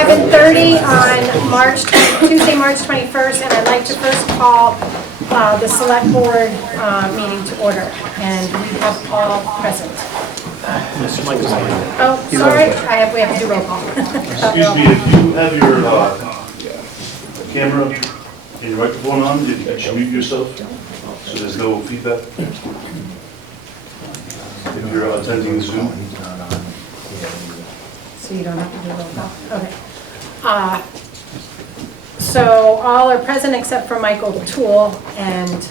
11:30 on Tuesday, March 21st, and I'd like to first call the select board meeting to order, and we have all present. Oh, sorry, we have to do roll call. Excuse me, if you have your camera and your microphone on, if you should mute yourself, so there's no feedback. If you're attending Zoom. So you don't have to do roll call, okay. So all are present except for Michael Toole, and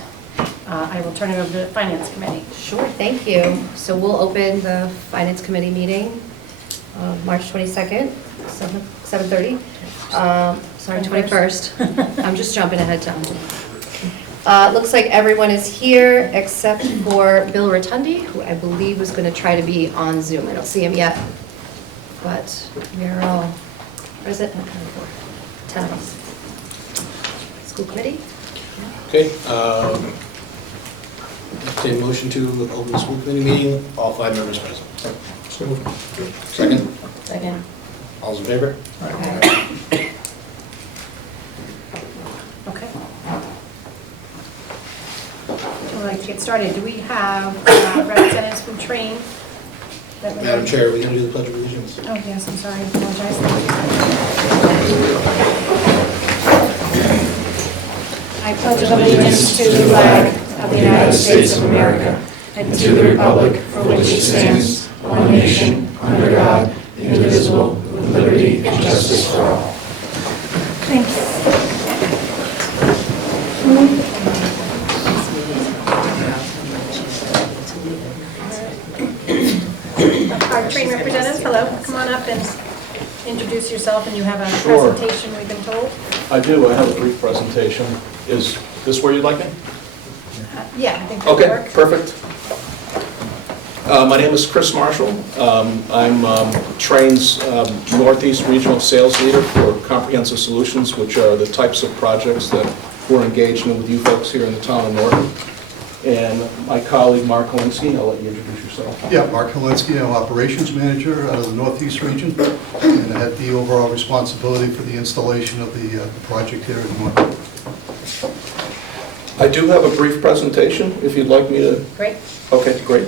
I will turn it over to the Finance Committee. Sure, thank you. So we'll open the Finance Committee meeting, March 22nd, 7:30. Sorry, 21st. I'm just jumping ahead, Tom. Looks like everyone is here except for Bill Rotundi, who I believe was going to try to be on Zoom. I don't see him yet, but we're all, where is it? 10 of us. School Committee? Okay, take a motion to open the school committee meeting, all 5 members present. Second? Second. All's in favor? Okay. Okay. I'd like to get started. Do we have representatives from Train? Madam Chair, are we going to do the Pledge of Allegiance? Oh, yes, I'm sorry, I apologize. I pledge allegiance to the flag of the United States of America and to the republic for which it stands, one nation, under God, indivisible, with liberty and justice for all. Thank you. Our Train representatives, hello, come on up and introduce yourself, and you have a Sure. presentation, we've been told. I do, I have a brief presentation. Is this where you'd like me? Yeah, I think that would Okay, work. perfect. My name is Chris Marshall. I'm Train's Northeast Regional Sales Leader for Comprehensive Solutions, which are the types of projects that we're engaged in with you folks here in the town of Norton. And my colleague, Mark Helinski, I'll let you introduce yourself. Yeah, Mark Helinski, I'm Operations Manager out of the Northeast region, and I had the overall responsibility for the installation of the project here in Norton. I do have a brief presentation, if you'd like me to. Great. Okay, great.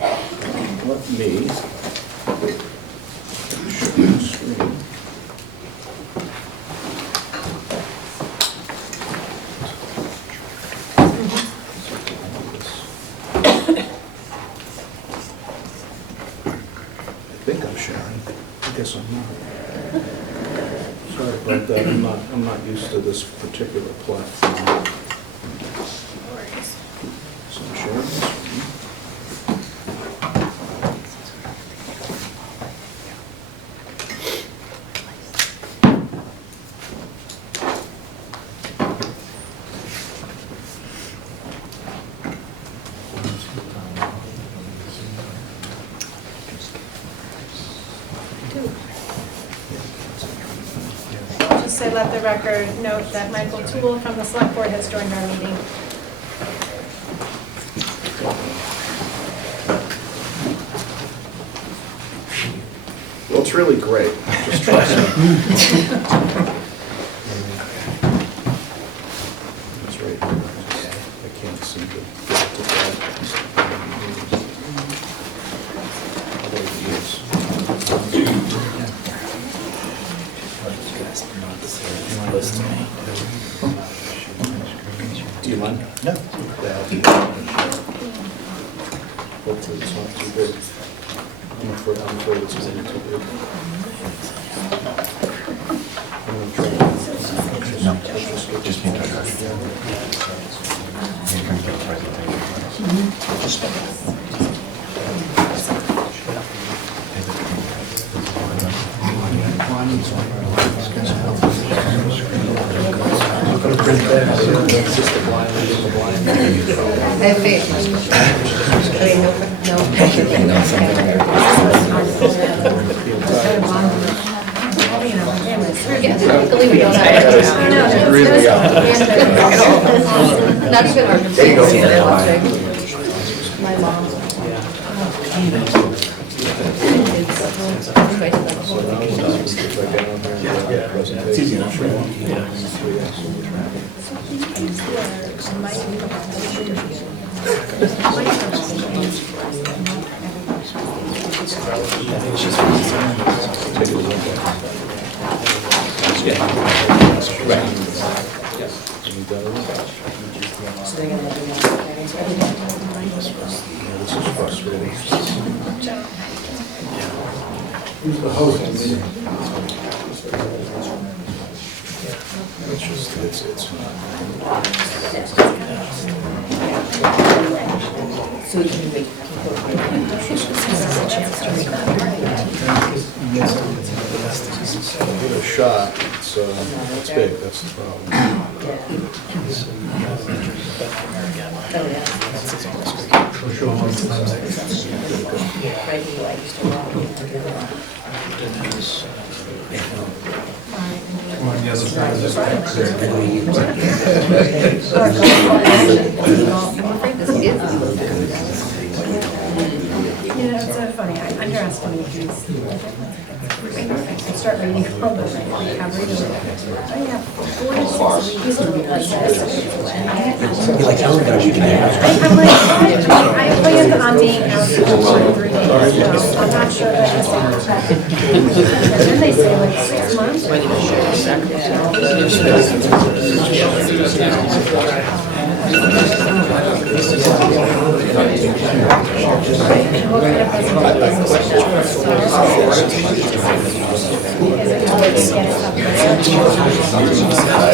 Let me share the screen. I think I'm sharing. I guess I'm not. Sorry about that. I'm not used to this particular platform. So I'm sharing the screen. I'll just say, let the record note that Michael Toole from the Select Board has joined our meeting. Well, it's really great. Just trust me. That's right. I can't seem to get it to that. Do you mind? No. Hopefully it's not too big. I'm afraid it's going to be too big. I'm going to try to... No, just need to try. I'm going to print that. It's just the blind leading the blind. I have faith. I mean, Legally, we don't have it. Really Not even our. There you go. My mom. going to the So now we'll just get right down here. Presentation. Take a look at it. Right. Yes. And you've done it. This is frustrating. Who's the host? It's just, it's So we can wait. give it a shot. It's big, that's the problem. You know, it's so funny, I underestimate these. I start reading all the recovery, I have 4 to 6 weeks to be like this. You're like, oh my gosh, you can have. I'm like, I planned on being out for 3 days, so I'm not sure that it's going to happen. And then they say like 6 months. I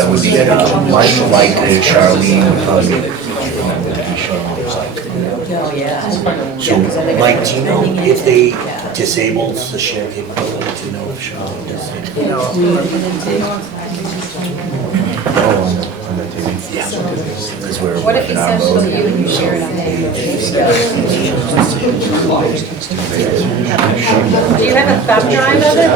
would be like Charlene. So, Mike, do you know if they disabled the share capability? Do you know if Charlene disabled? Yeah. Because we're. What if he sends it to you and you share it on the? Do you have a thumb drive of it?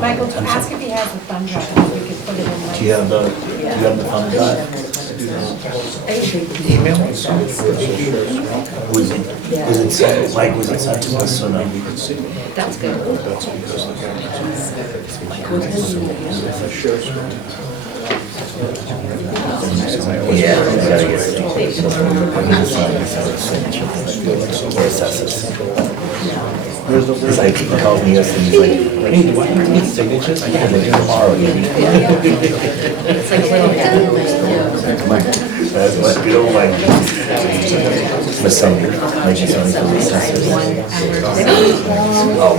Michael, to ask if he has a thumb drive, so we could put it in like. Do you have the thumb drive? Email? Was it sent, Mike, was it sent to us or no? That's good. That's because the Yeah. we gotta get it. Or assess it. Because like, he called me yesterday, he's like, hey, do I need signatures? I can't make tomorrow. It's like a little. That's what, you know, like, Masonic, like Masonic for the assessors. Oh,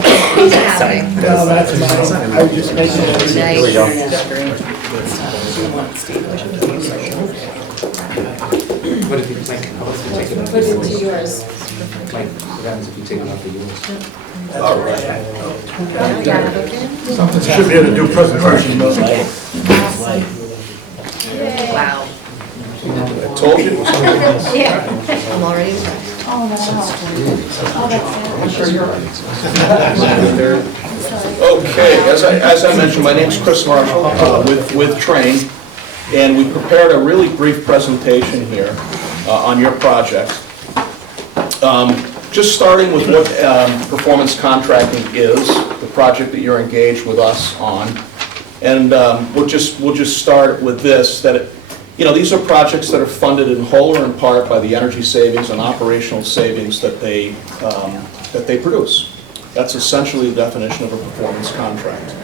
sorry. That's fine. I was just making sure. There we go. What if you, like, how about if you take it off? Put it to yours. Like, what happens if you take it off of yours? All right. Should be able to do presentation. Wow. I told you. Yeah. I'm already impressed. Okay, as I mentioned, my name's Chris Marshall with Train, and we prepared a really brief presentation here on your project. Just starting with what performance contracting is, the project that you're engaged with us on, and we'll just start with this, that these are projects that are funded in whole or in part by the energy savings and operational savings that they produce. That's essentially the definition of a performance contract.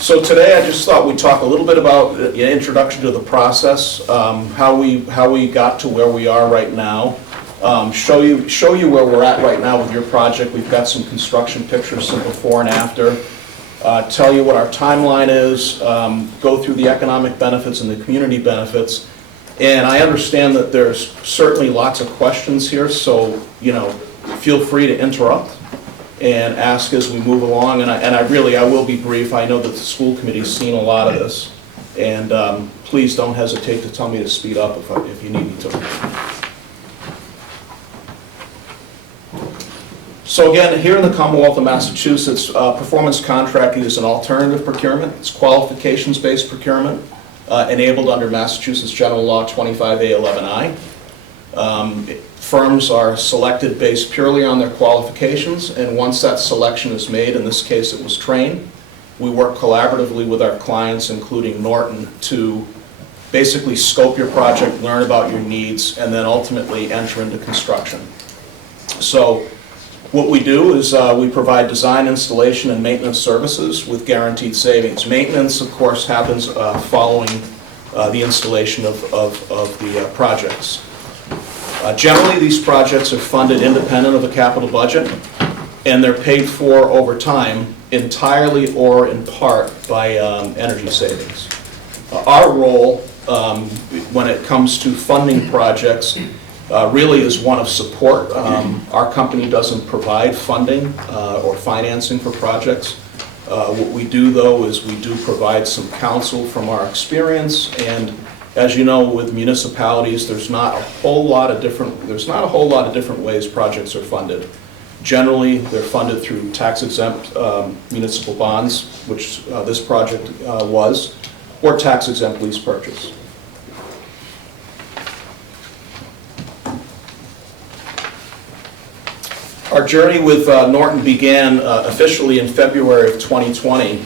So today I just thought we'd talk a little bit about the introduction to the process, how we got to where we are right now, show you where we're at right now with your project. We've got some construction pictures, some before and after. Tell you what our timeline is, go through the economic benefits and the community benefits. And I understand that there's certainly lots of questions here, so feel free to interrupt and ask as we move along. And I will be brief. I know that the school committee's seen a lot of this, and please don't hesitate to tell me to speed up if you need me to. So again, here in the Commonwealth of Massachusetts, performance contracting is an alternative procurement. It's qualifications-based procurement enabled under Massachusetts General Law 25A11I. Firms are selected based purely on their qualifications, and once that selection is made, in this case it was Trane, we work collaboratively with our clients, including Norton, to basically scope your project, learn about your needs, and then ultimately enter into construction. So what we do is we provide design, installation, and maintenance services with guaranteed savings. Maintenance, of course, happens following the installation of the projects. Generally, these projects are funded independent of a capital budget, and they're paid for over time entirely or in part by energy savings. Our role when it comes to funding projects really is one of support. Our company doesn't provide funding or financing for projects. What we do, though, is we do provide some counsel from our experience, and as you know, with municipalities, there's not a whole lot of different ways projects are funded. Generally, they're funded through tax-exempt municipal bonds, which this project was, or tax-exempt lease purchase. Our journey with Norton began officially in February of 2020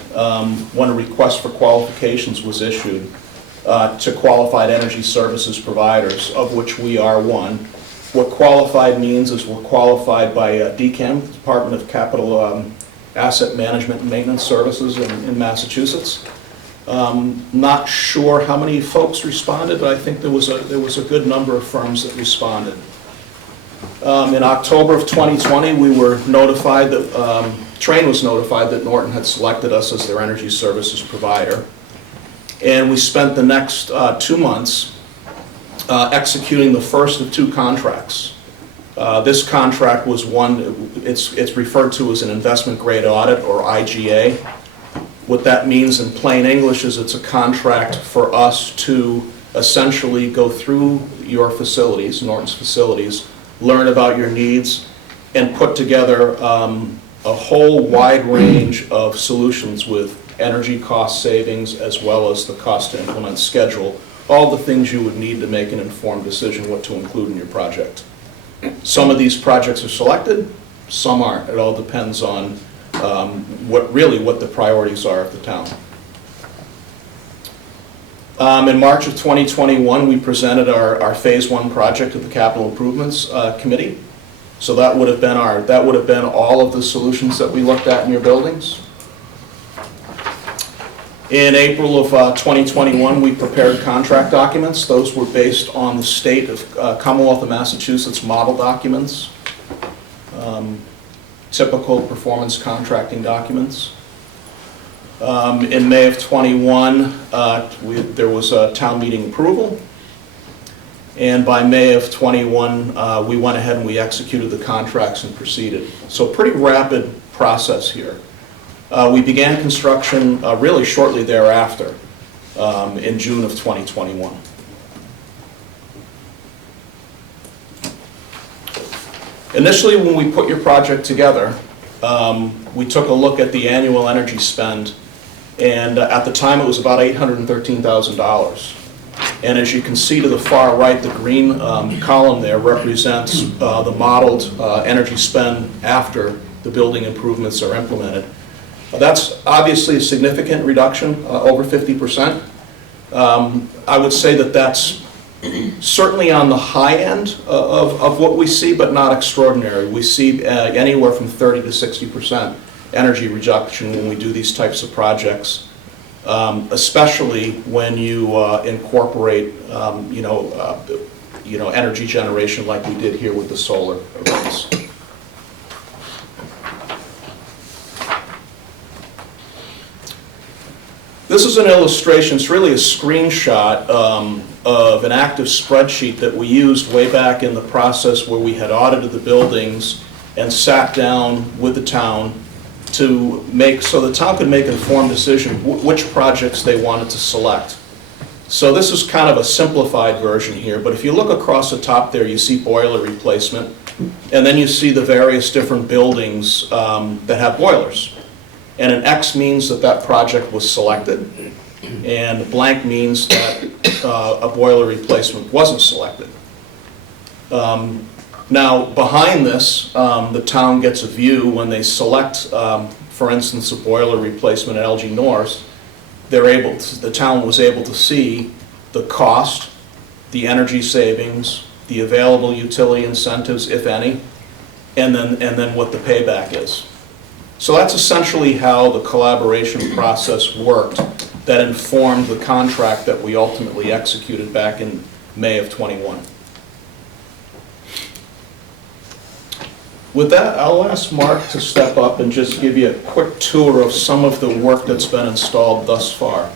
when a request for qualifications was issued to qualified energy services providers, of which we are one. What qualified means is we're qualified by DCAM, Department of Capital Asset Management and Maintenance Services in Massachusetts. Not sure how many folks responded, but I think there was a good number of firms that responded. In October of 2020, we were notified that, Trane was notified that Norton had selected us as their energy services provider. And we spent the next 2 months executing the first of 2 contracts. This contract was one, it's referred to as an investment grade audit, or IGA. What that means in plain English is it's a contract for us to essentially go through your facilities, Norton's facilities, learn about your needs, and put together a whole wide range of solutions with energy cost savings as well as the cost to implement schedule, all the things you would need to make an informed decision what to include in your project. Some of these projects are selected, some aren't. It all depends on what the priorities are of the town. In March of 2021, we presented our Phase 1 project to the Capital Improvements Committee. So that would have been all of the solutions that we looked at in your buildings. In April of 2021, we prepared contract documents. Those were based on the state of Commonwealth of Massachusetts model documents, typical performance contracting documents. In May of 21, there was a town meeting approval, and by May of 21, we went ahead and we executed the contracts and proceeded. So pretty rapid process here. We began construction really shortly thereafter, in June of 2021. Initially, when we put your project together, we took a look at the annual energy spend, and at the time it was about $813,000. And as you can see to the far right, the green column there represents the modeled energy spend after the building improvements are implemented. That's obviously a significant reduction, over 50%. I would say that that's certainly on the high end of what we see, but not extraordinary. We see anywhere from 30 to 60% energy reduction when we do these types of projects, especially when you incorporate, energy generation like we did here with the solar arrays. This is an illustration, it's really a screenshot of an active spreadsheet that we used way back in the process where we had audited the buildings and sat down with the town to so the town could make an informed decision which projects they wanted to select. So this is kind of a simplified version here, but if you look across the top there, you see boiler replacement, and then you see the various different buildings that have boilers. And an X means that that project was selected, and blank means that a boiler replacement wasn't selected. Now, behind this, the town gets a view when they select, for instance, a boiler replacement at LG North. The town was able to see the cost, the energy savings, the available utility incentives, if any, and then what the payback is. So that's essentially how the collaboration process worked that informed the contract that we ultimately executed back in May of '21. With that, I'll ask Mark to step up and just give you a quick tour of some of the work that's been installed thus far.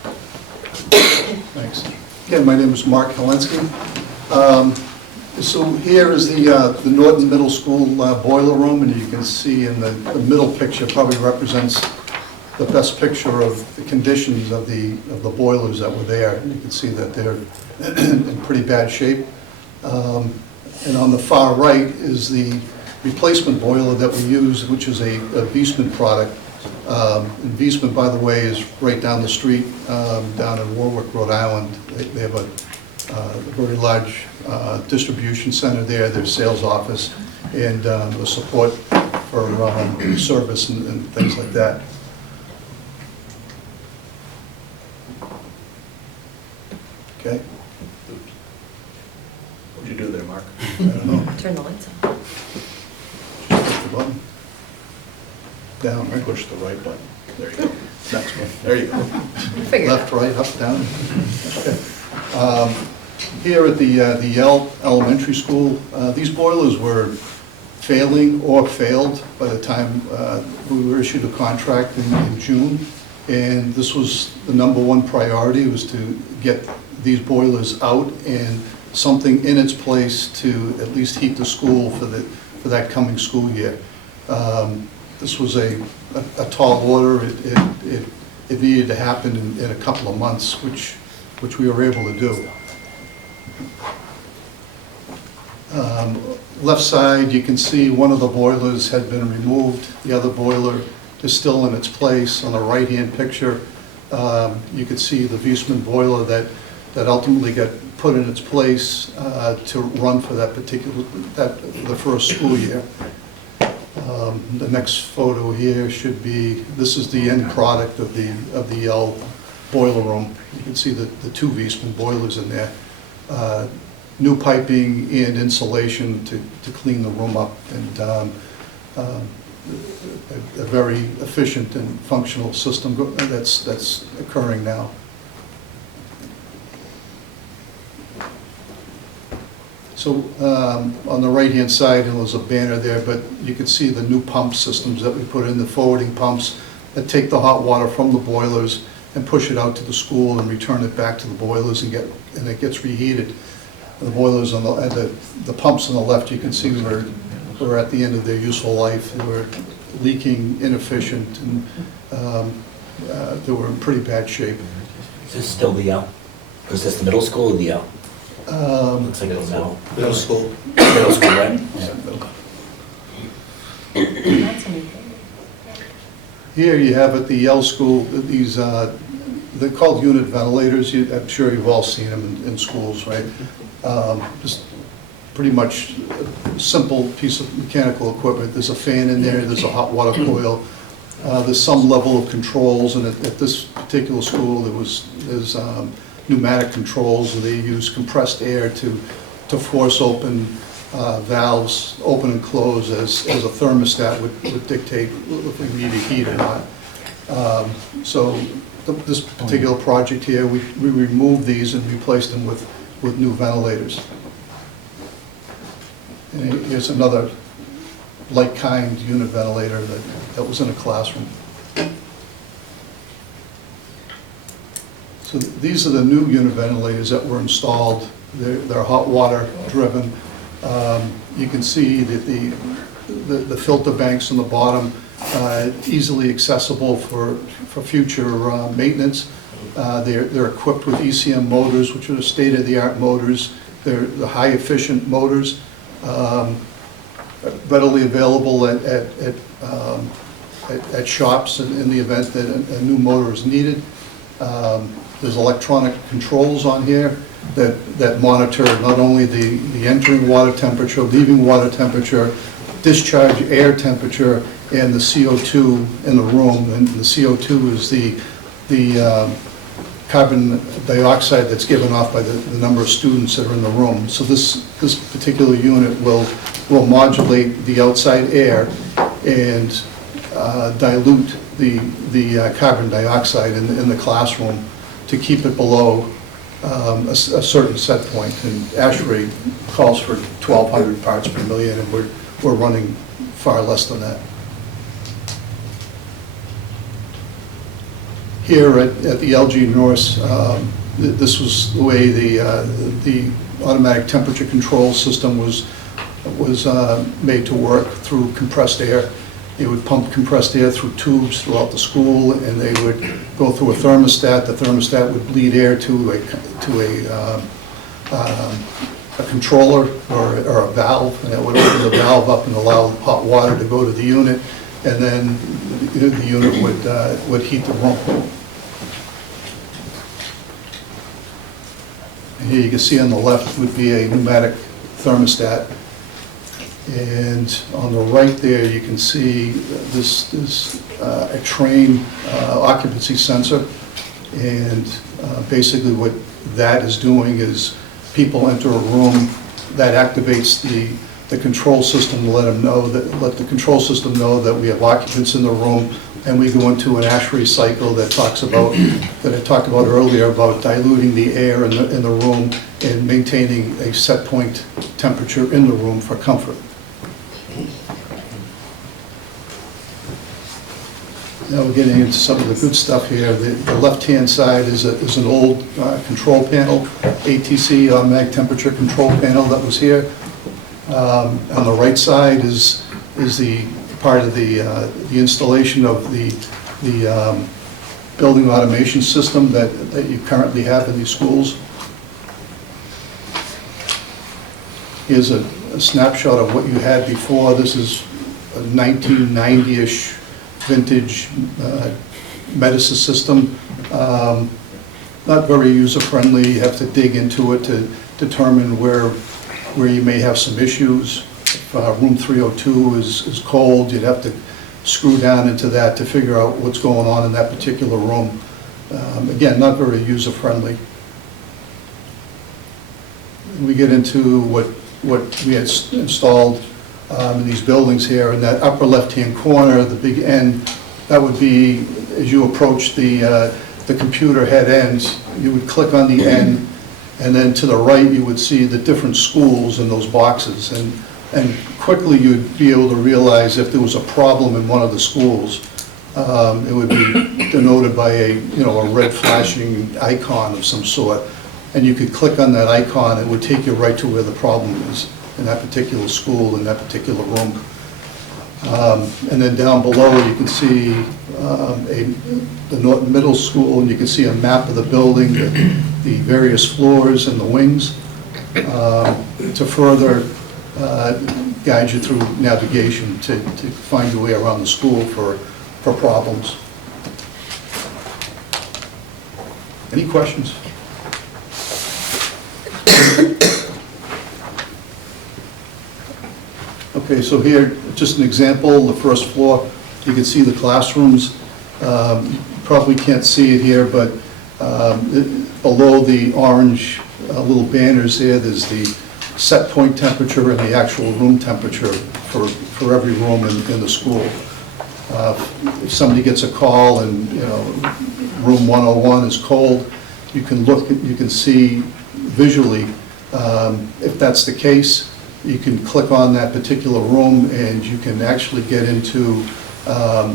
Thanks. Again, my name is Mark Helensky. So here is the Norton Middle School boiler room, and you can see in the middle picture probably represents the best picture of the conditions of the boilers that were there. And you can see that they're in pretty bad shape. And on the far right is the replacement boiler that we use, which is a Viessmann product. And Viessmann, by the way, is right down the street, down in Warwick, Rhode Island. They have a very large distribution center there, their sales office, and the support for service and things like that. Okay. What'd you do there, Mark? I don't know. Turn the lights on. Push the button. Down, right? Push the right button. There you go. Next one. There you go. Figure it Left, out. right, up, down. Okay. Here at the Yale Elementary School, these boilers were failing or failed by the time we were issued a contract in June. And this was the #1 priority, was to get these boilers out and something in its place to at least heat the school for that coming school year. This was a tall order. It needed to happen in a couple of months, which we were able to do. Left side, you can see one of the boilers had been removed. The other boiler is still in its place. On the right-hand picture, you can see the Viessmann boiler that ultimately got put in its place to run for the first school year. The next photo here should be, this is the end product of the Yale boiler room. You can see the two Viessmann boilers in there. New piping and insulation to clean the room up, and a very efficient and functional system that's occurring now. So on the right-hand side, there was a banner there, but you can see the new pump systems that we put in, the forwarding pumps that take the hot water from the boilers and push it out to the school and return it back to the boilers, and it gets reheated. The boilers on the pumps on the left, you can see were at the end of their useful life. They were leaking, inefficient, and they were in pretty bad shape. Is this still the L? Or is this the middle school or the L? Looks like it's middle. Middle school. Middle school, right? That's amazing. Here you have at the Yale School, these, they're called unit ventilators. I'm sure you've all seen them in schools, right? Just pretty much a simple piece of mechanical equipment. There's a fan in there, there's a hot water coil, there's some level of controls, and at this particular school there's pneumatic controls, and they use compressed air to force open valves, open and close as a thermostat would dictate if we needed heat or not. So this particular project here, we removed these and replaced them with new ventilators. And here's another like-kind unit ventilator that was in a classroom. So these are the new unit ventilators that were installed. They're hot water driven. You can see that the filter banks on the bottom, easily accessible for future maintenance. They're equipped with ECM motors, which are state-of-the-art motors. They're the high-efficient motors, readily available at shops in the event that a new motor is needed. There's electronic controls on here. that monitor not only the entering water temperature, leaving water temperature, discharge air temperature, and the CO2 in the room. And the CO2 is the carbon dioxide that's given off by the number of students that are in the room. So this particular unit will modulate the outside air and dilute the carbon dioxide in the classroom to keep it below a certain set point. And ASHRAE calls for 1,200 parts per million, and we're running far less than that. Here at the LG Norris, this was the way the automatic temperature control system was made to work through compressed air. They would pump compressed air through tubes throughout the school, and they would go through a thermostat. The thermostat would bleed air to a controller or a valve, and it would open the valve up and allow hot water to go to the unit, and then the unit would heat the room. And here you can see on the left would be a pneumatic thermostat. And on the right there, you can see a train occupancy sensor. And basically what that is doing is people enter a room, that activates the control system to let the control system know that we have occupants in the room, and we go into an ASHRAE cycle that talks about, that I talked about earlier, about diluting the air in the room and maintaining a set point temperature in the room for comfort. Now we're getting into some of the good stuff here. The left-hand side is an old control panel, ATC, automatic temperature control panel that was here. On the right side is the part of the installation of the building automation system that you currently have in these schools. Here's a snapshot of what you had before. This is a 1990-ish vintage Metasys system. Not very user-friendly. You have to dig into it to determine where you may have some issues. If room 302 is cold, you'd have to screw down into that to figure out what's going on in that particular room. Again, not very user-friendly. We get into what we had installed in these buildings here. In that upper left-hand corner, the big N, that would be, as you approach the computer head ends, you would click on the N, and then to the right you would see the different schools in those boxes. And quickly you'd be able to realize if there was a problem in one of the schools. It would be denoted by a red flashing icon of some sort. And you could click on that icon, it would take you right to where the problem is in that particular school, in that particular room. And then down below you can see the Norton Middle School, and you can see a map of the building, the various floors and the wings, to further guide you through navigation to find your way around the school for problems. Any questions? Okay, so here, just an example, the first floor, you can see the classrooms. You probably can't see it here, but below the orange little banners there, there's the set point temperature and the actual room temperature for every room in the school. If somebody gets a call and room 101 is cold, you can look, you can see visually if that's the case. You can click on that particular room and you can actually get into, I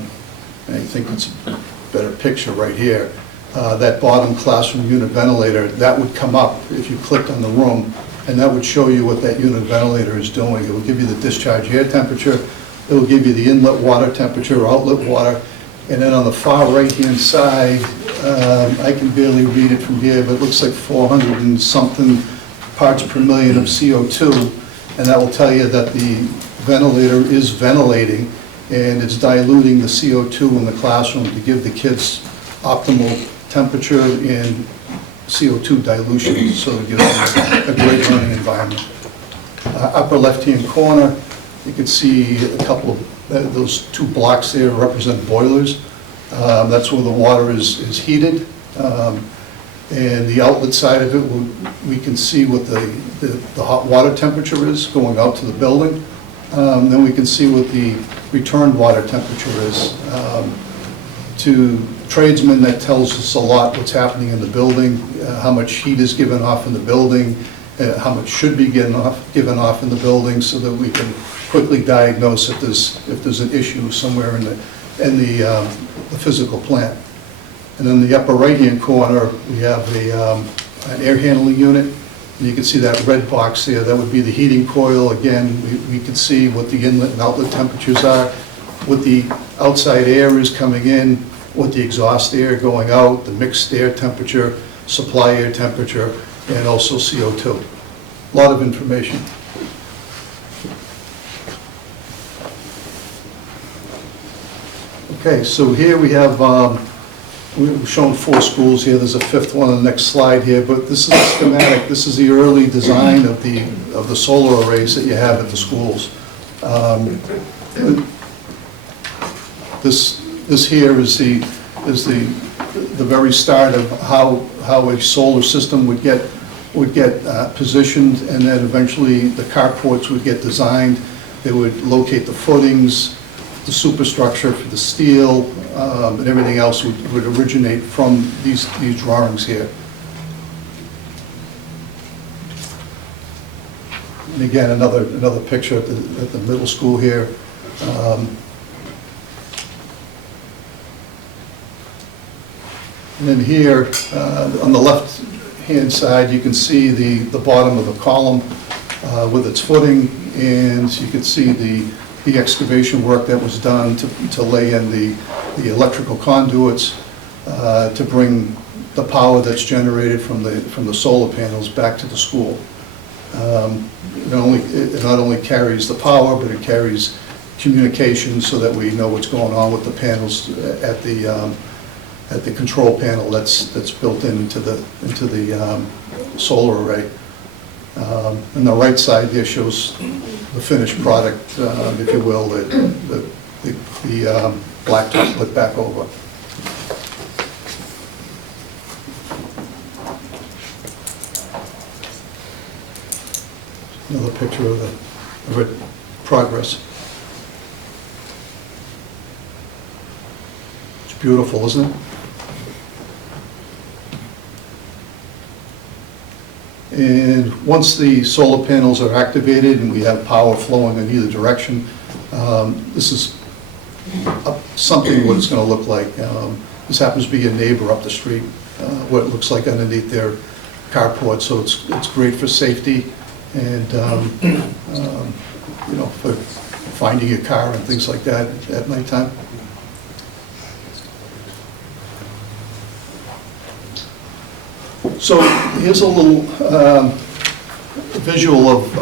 think it's a better picture right here, that bottom classroom unit ventilator, that would come up if you clicked on the room, and that would show you what that unit ventilator is doing. It will give you the discharge air temperature, it will give you the inlet water temperature, outlet water, and then on the far right-hand side, I can barely read it from here, but it looks like 400 and something parts per million of CO2. And that will tell you that the ventilator is ventilating and it's diluting the CO2 in the classroom to give the kids optimal temperature and CO2 dilution, so it gives them a great learning environment. Upper left-hand corner, you can see a couple of, those two blocks there represent boilers. That's where the water is heated. And the outlet side of it, we can see what the hot water temperature is going out to the building. Then we can see what the return water temperature is. To tradesmen, that tells us a lot what's happening in the building, how much heat is given off in the building, how much should be given off in the building, so that we can quickly diagnose if there's an issue somewhere in the physical plant. And in the upper right-hand corner, we have an air handling unit. And you can see that red box there, that would be the heating coil. Again, we can see what the inlet and outlet temperatures are, what the outside air is coming in, what the exhaust air going out, the mixed air temperature, supply air temperature, and also CO2. A lot of information. Okay, so here we have, we've shown 4 schools here. There's a 5th one on the next slide here, but this is a schematic. This is the early design of the solar arrays that you have at the schools. This here is the very start of how a solar system would get positioned, and then eventually the carports would get designed. They would locate the footings, the superstructure for the steel, and everything else would originate from these drawings here. And again, another picture at the middle school here. And then here, on the left-hand side, you can see the bottom of the column with its footing, and you can see the excavation work that was done to lay in the electrical conduits to bring the power that's generated from the solar panels back to the school. It not only carries the power, but it carries communication so that we know what's going on with the panels at the control panel that's built into the solar array. And the right side here shows the finished product, if you will, the blacktop put back over. Another picture of it progress. It's beautiful, isn't it? And once the solar panels are activated and we have power flowing in either direction, this is something what it's going to look like. This happens to be a neighbor up the street, what it looks like underneath their carport, so it's great for safety and for finding your car and things like that at nighttime. So here's a little visual of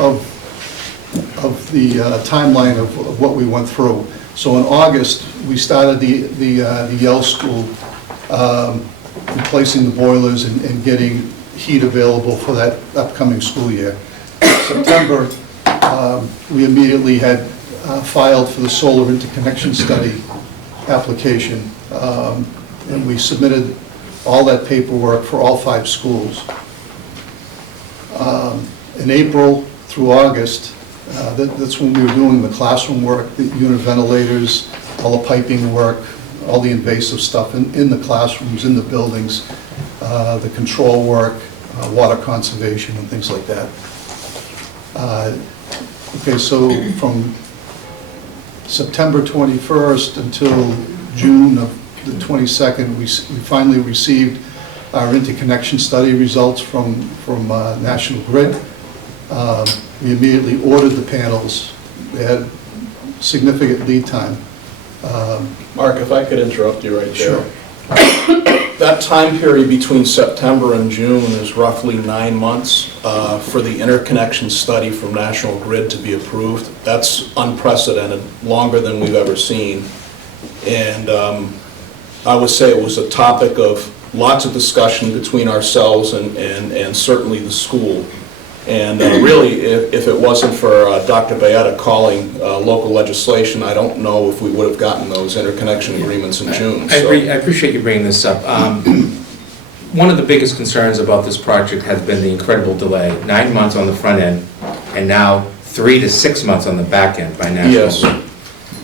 the timeline of what we went through. So in August, we started the Yale School, replacing the boilers and getting heat available for that upcoming school year. September, we immediately had filed for the solar interconnection study application, and we submitted all that paperwork for all 5 schools. In April through August, that's when we were doing the classroom work, the unit ventilators, all the piping work, all the invasive stuff in the classrooms, in the buildings, the control work, water conservation and things like that. Okay, so from September 21st until June of the 22nd, we finally received our interconnection study results from National Grid. We immediately ordered the panels. They had significant lead time. Mark, if I could interrupt you right there. Sure. That time period between September and June is roughly 9 months for the interconnection study from National Grid to be approved. That's unprecedented, longer than we've ever seen. And I would say it was a topic of lots of discussion between ourselves and certainly the school. And really, if it wasn't for Dr. Bayetta calling local legislation, I don't know if we would have gotten those interconnection agreements in June. I appreciate you bringing this up. One of the biggest concerns about this project has been the incredible delay, 9 months on the front end, and now 3 to 6 months on the back end by National Yes. Grid.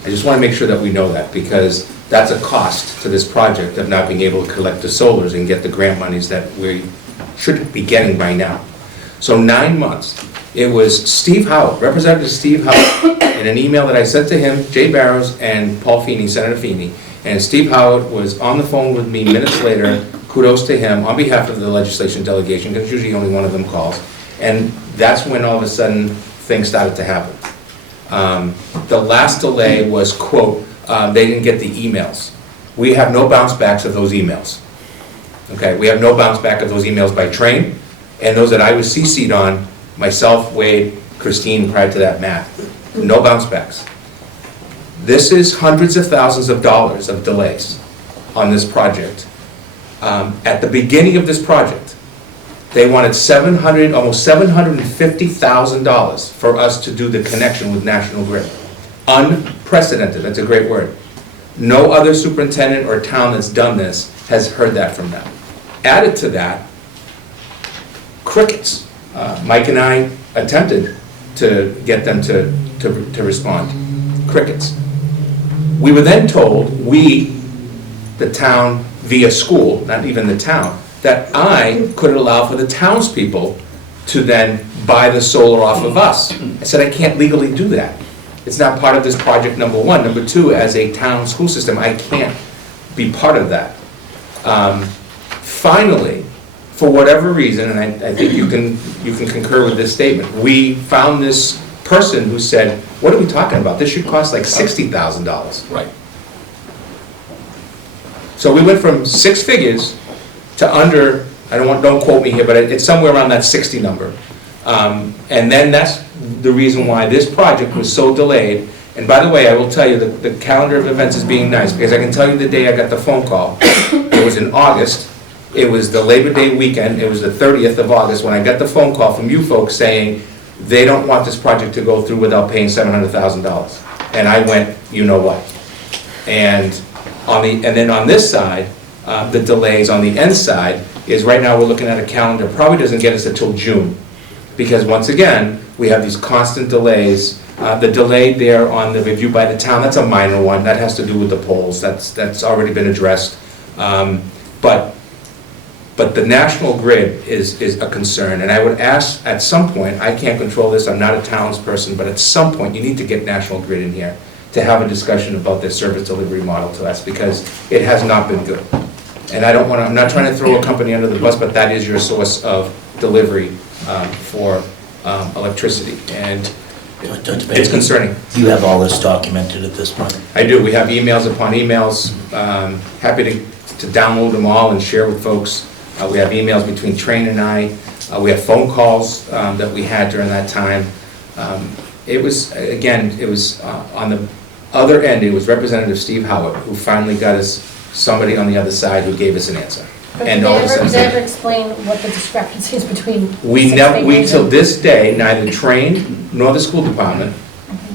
I just want to make sure that we know that, because that's a cost to this project of not being able to collect the solars and get the grant monies that we should be getting by now. So 9 months. It was Steve Howard, Representative Steve Howard, in an email that I sent to him, Jay Barrows, and Paul Feeney, Senator Feeney. And Steve Howard was on the phone with me minutes later, kudos to him, on behalf of the legislation delegation, because usually only one of them calls. And that's when all of a sudden, things started to happen. The last delay was, quote, they didn't get the emails. We have no bounce backs of those emails. Okay, we have no bounce back of those emails by train, and those that I was CC'd on, myself, Wade, Christine, prior to that, Matt. No bounce backs. This is hundreds of thousands of dollars of delays on this project. At the beginning of this project, they wanted almost $750,000 for us to do the connection with National Grid. Unprecedented, that's a great word. No other superintendent or town that's done this has heard that from them. Added to that, crickets. Mike and I attempted to get them to respond. Crickets. We were then told, the town via school, not even the town, that I could allow for the townspeople to then buy the solar off of us. I said, I can't legally do that. It's not part of this project, number one. Number two, as a town school system, I can't be part of that. Finally, for whatever reason, and I think you can concur with this statement, we found this person who said, what are we talking about? This should cost like $60,000. Right. So we went from 6 figures to under, don't quote me here, but it's somewhere around that 60 number. And then that's the reason why this project was so delayed. And by the way, I will tell you that the calendar of events is being nice, because I can tell you the day I got the phone call. It was in August. It was the Labor Day weekend. It was the 30th of August when I got the phone call from you folks saying they don't want this project to go through without paying $700,000. And I went, you know what? And then on this side, the delays on the end side is right now we're looking at a calendar, probably doesn't get us until June. Because once again, we have these constant delays. The delay there on the review by the town, that's a minor one. That has to do with the polls. That's already been addressed. But the National Grid is a concern. And I would ask at some point, I can't control this, I'm not a townsperson, but at some point you need to get National Grid in here to have a discussion about their service delivery model to us, because it has not been good. And I'm not trying to throw a company under the bus, but that is your source of delivery for electricity, and it's concerning. You have all this documented at this point? I do. We have emails upon emails. Happy to download them all and share with folks. We have emails between Train and I. We have phone calls that we had during that time. It was on the other end, it was Representative Steve Howard who finally got us somebody on the other side who gave us an answer. But And did all of a they sudden- ever explain what the discrepancies between? We six figures till and- this day, neither Train nor the school department,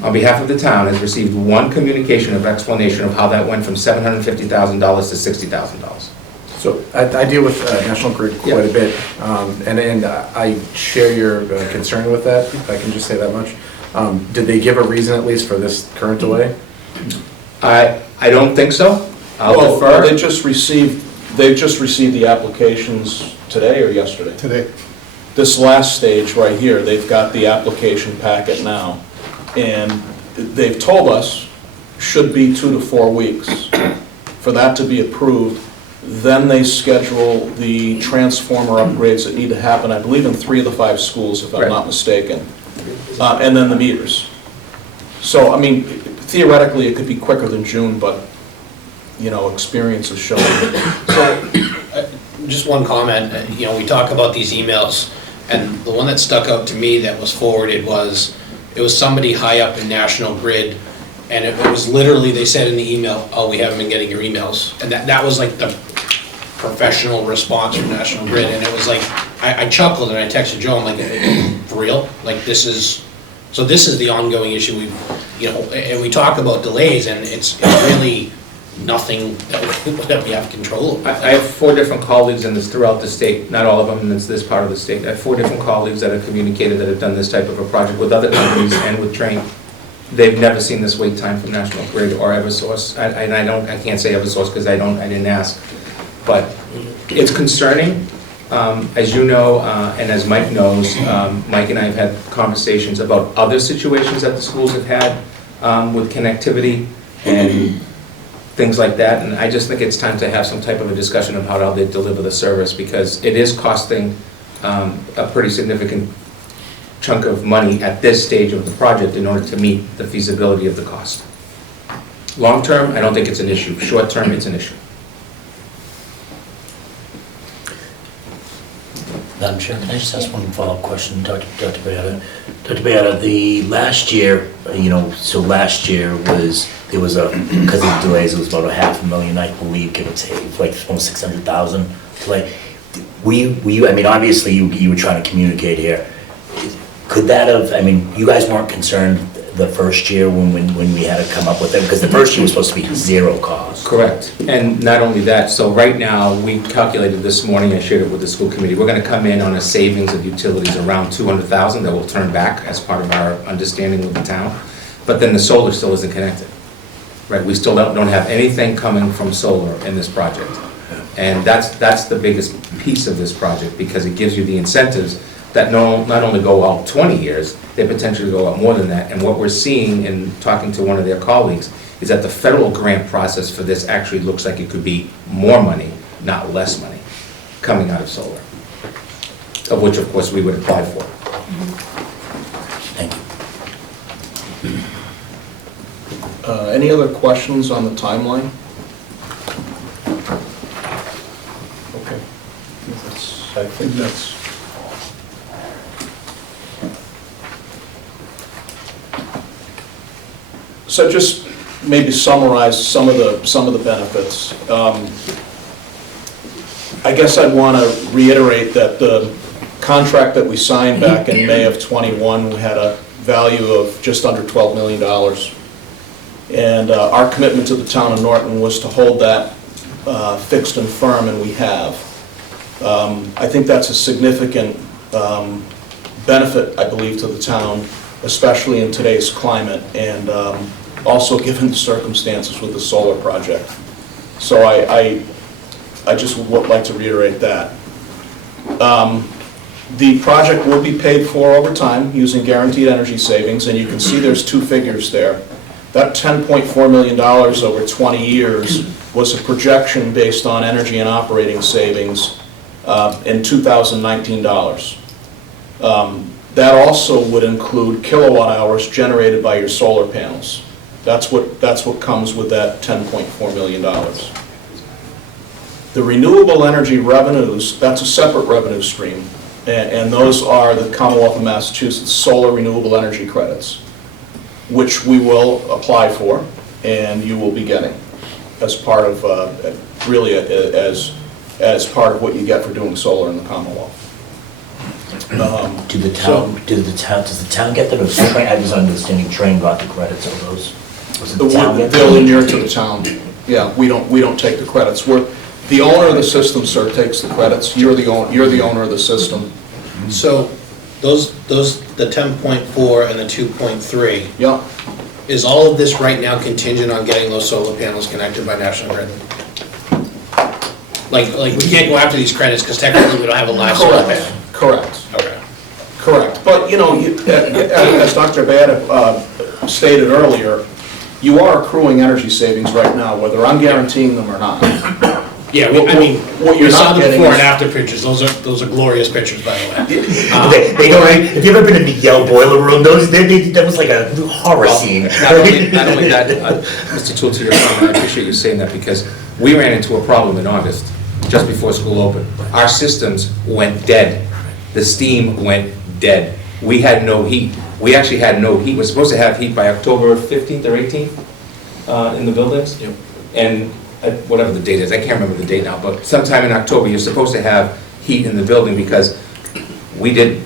on behalf of the town, has received one communication of explanation of how that went from $750,000 to $60,000. So I deal with National Grid quite a bit, and I share your concern with that, if I can just say that much. Did they give a reason at least for this current delay? I don't think so. I'll Well, defer. they just received the applications today or yesterday. Today. This last stage right here, they've got the application packet now. And they've told us should be 2 to 4 weeks for that to be approved. Then they schedule the transformer upgrades that need to happen, I believe in 3 of the 5 schools, if I'm not mistaken. And then the meters. So, I mean, theoretically, it could be quicker than June, but, experience has shown. So, just one comment, we talk about these emails, and the one that stuck out to me that was forwarded was, it was somebody high up in National Grid, and it was literally, they said in the email, oh, we haven't been getting your emails. And that was like professional response from National Grid, and it was like, I chuckled and I texted Joe, I'm like, for real? Like, this is the ongoing issue, and we talk about delays, and it's really nothing that we have control over. I have 4 different colleagues in this throughout the state, not all of them in this part of the state. I have 4 different colleagues that have communicated that have done this type of a project with other companies and with Train. They've never seen this wait time from National Grid or Eversource. I can't say Eversource because I didn't ask. But it's concerning. As you know, and as Mike knows, Mike and I have had conversations about other situations that the schools have had with connectivity and things like that. And I just think it's time to have some type of a discussion of how they deliver the service, because it is costing a pretty significant chunk of money at this stage of the project in order to meet the feasibility of the cost. Long term, I don't think it's an issue. Short term, it's an issue. Madam Chair, can I just ask one follow-up question, Dr. Beata? Dr. Beata, the last year, so last year there was because of delays, it was about $500,000, I believe, give or take, like almost 600,000 delay. Obviously you were trying to communicate here. Could that have, you guys weren't concerned the first year when we had to come up with it? Because the first year was supposed to be 0 cost. Correct. And not only that, so right now, we calculated this morning, I shared it with the school committee, we're going to come in on a savings of utilities around 200,000 that will turn back as part of our understanding with the town. But then the solar still isn't connected, right? We still don't have anything coming from solar in this project. And that's the biggest piece of this project, because it gives you the incentives that not only go out 20 years, they potentially go out more than that. And what we're seeing in talking to one of their colleagues is that the federal grant process for this actually looks like it could be more money, not less money, coming out of solar, of which, of course, we would apply for. Thank you. Any other questions on the timeline? Okay. I think that's... So just maybe summarize some of the benefits. I guess I'd want to reiterate that the contract that we signed back in May of '21 had a value of just under $12 million. And our commitment to the town of Norton was to hold that fixed and firm, and we have. I think that's a significant benefit, I believe, to the town, especially in today's climate, and also given the circumstances with the solar project. So I just would like to reiterate that. The project will be paid for over time using guaranteed energy savings, and you can see there's 2 figures there. That $10.4 million over 20 years was a projection based on energy and operating savings in 2019 dollars. That also would include kilowatt hours generated by your solar panels. That's what comes with that $10.4 million. The renewable energy revenues, that's a separate revenue stream, and those are the Commonwealth of Massachusetts solar renewable energy credits, which we will apply for, and you will be getting as part of, really as part of what you get for doing solar in the Commonwealth. Does the town get them? I was understanding Train got the credits of those. Was it the town get them? They'll inure to the town. Yeah, we don't take the credits. The owner of the system, sir, takes the credits. You're the owner of the system. So the 10.4 and the 2.3. Yeah. Is all of this right now contingent on getting those solar panels connected by National Grid? Like we can't go after these credits because technically we don't have a live solar panel. Correct. Okay. Correct. But, as Dr. Beata stated earlier, you are accruing energy savings right now, whether I'm guaranteeing them or not. Yeah, what you're we saw not the getting before is- and after pictures. Those are glorious pictures, by the way. They go right. Have you ever been in the Yale boiler room? That was like a horror scene. Not only that, Mr. Toole, to your point, I appreciate you saying that, because we ran into a problem in August, just before school opened. Our systems went dead. The steam went dead. We had no heat. We actually had no heat. We're supposed to have heat by October 15th or 18th in the buildings. Yep. And whatever the date is, I can't remember the date now, but sometime in October, you're supposed to have heat in the building because we did,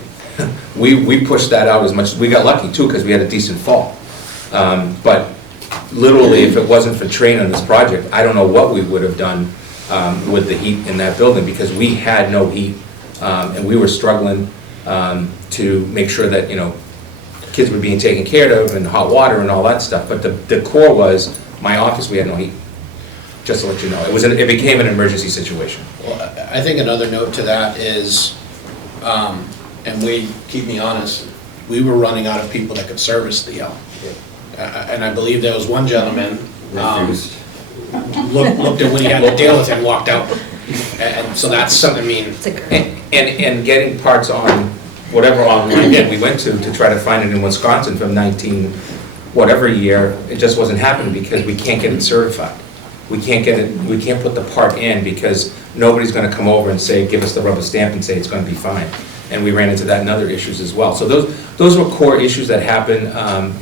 we pushed that out as much, we got lucky too, because we had a decent fall. But literally, if it wasn't for Train on this project, I don't know what we would have done with the heat in that building, because we had no heat, and we were struggling to make sure that, you know, kids were being taken care of, and hot water and all that stuff. But the core was, my office, we had no heat, just to let you know. It became an emergency situation. Well, I think another note to that is, and Wade, keep me honest, we were running out of people that could service the L. And I believe there was one gentleman, looked at what he had to deal with and walked out. And so that's something, I mean, It's a girl. And getting parts on whatever online we went to try to find it in Wisconsin from 19 whatever year, it just wasn't happening because we can't get it certified. We can't get it, we can't put the part in because nobody's gonna come over and say, give us the rubber stamp and say it's gonna be fine. And we ran into that in other issues as well. So those were core issues that happened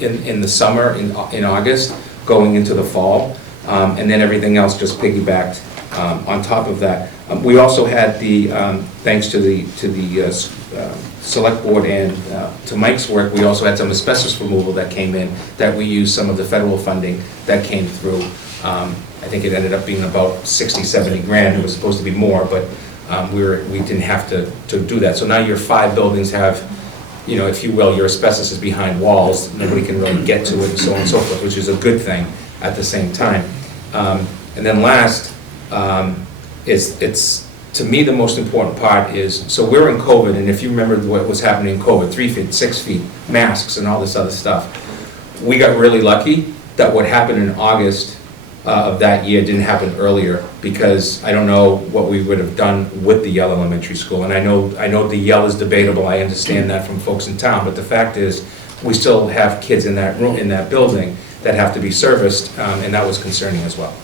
in the summer, in August, going into the fall. And then everything else just piggybacked on top of that. We also had the, thanks to the select board and to Mike's work, we also had some asbestos removal that came in, that we used some of the federal funding that came through. I think it ended up being about 60, 70 grand. It was supposed to be more, but we didn't have to do that. So now your 5 buildings have, you know, if you will, your asbestos is behind walls. Nobody can really get to it and so on and so forth, which is a good thing at the same time. And then last, it's to me the most important part is, so we're in COVID, and if you remember what was happening in COVID, 3 feet, 6 feet, masks and all this other stuff, we got really lucky that what happened in August of that year didn't happen earlier, because I don't know what we would have done with the Yale Elementary School. And I know the Yale is debatable, I understand that from folks in town, but the fact is, we still have kids in that room, in that building, that have to be serviced, and that was concerning as well.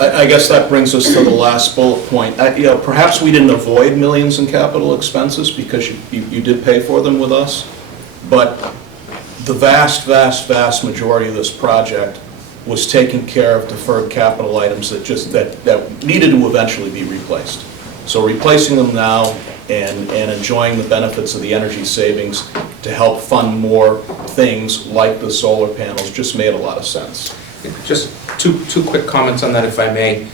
I guess that brings us to the last bullet point. You know, perhaps we didn't avoid millions in capital expenses because you did pay for them with us, but the vast majority of this project was taking care of deferred capital items that needed to eventually be replaced. So replacing them now and enjoying the benefits of the energy savings to help fund more things like the solar panels just made a lot of sense. Just two quick comments on that, if I may.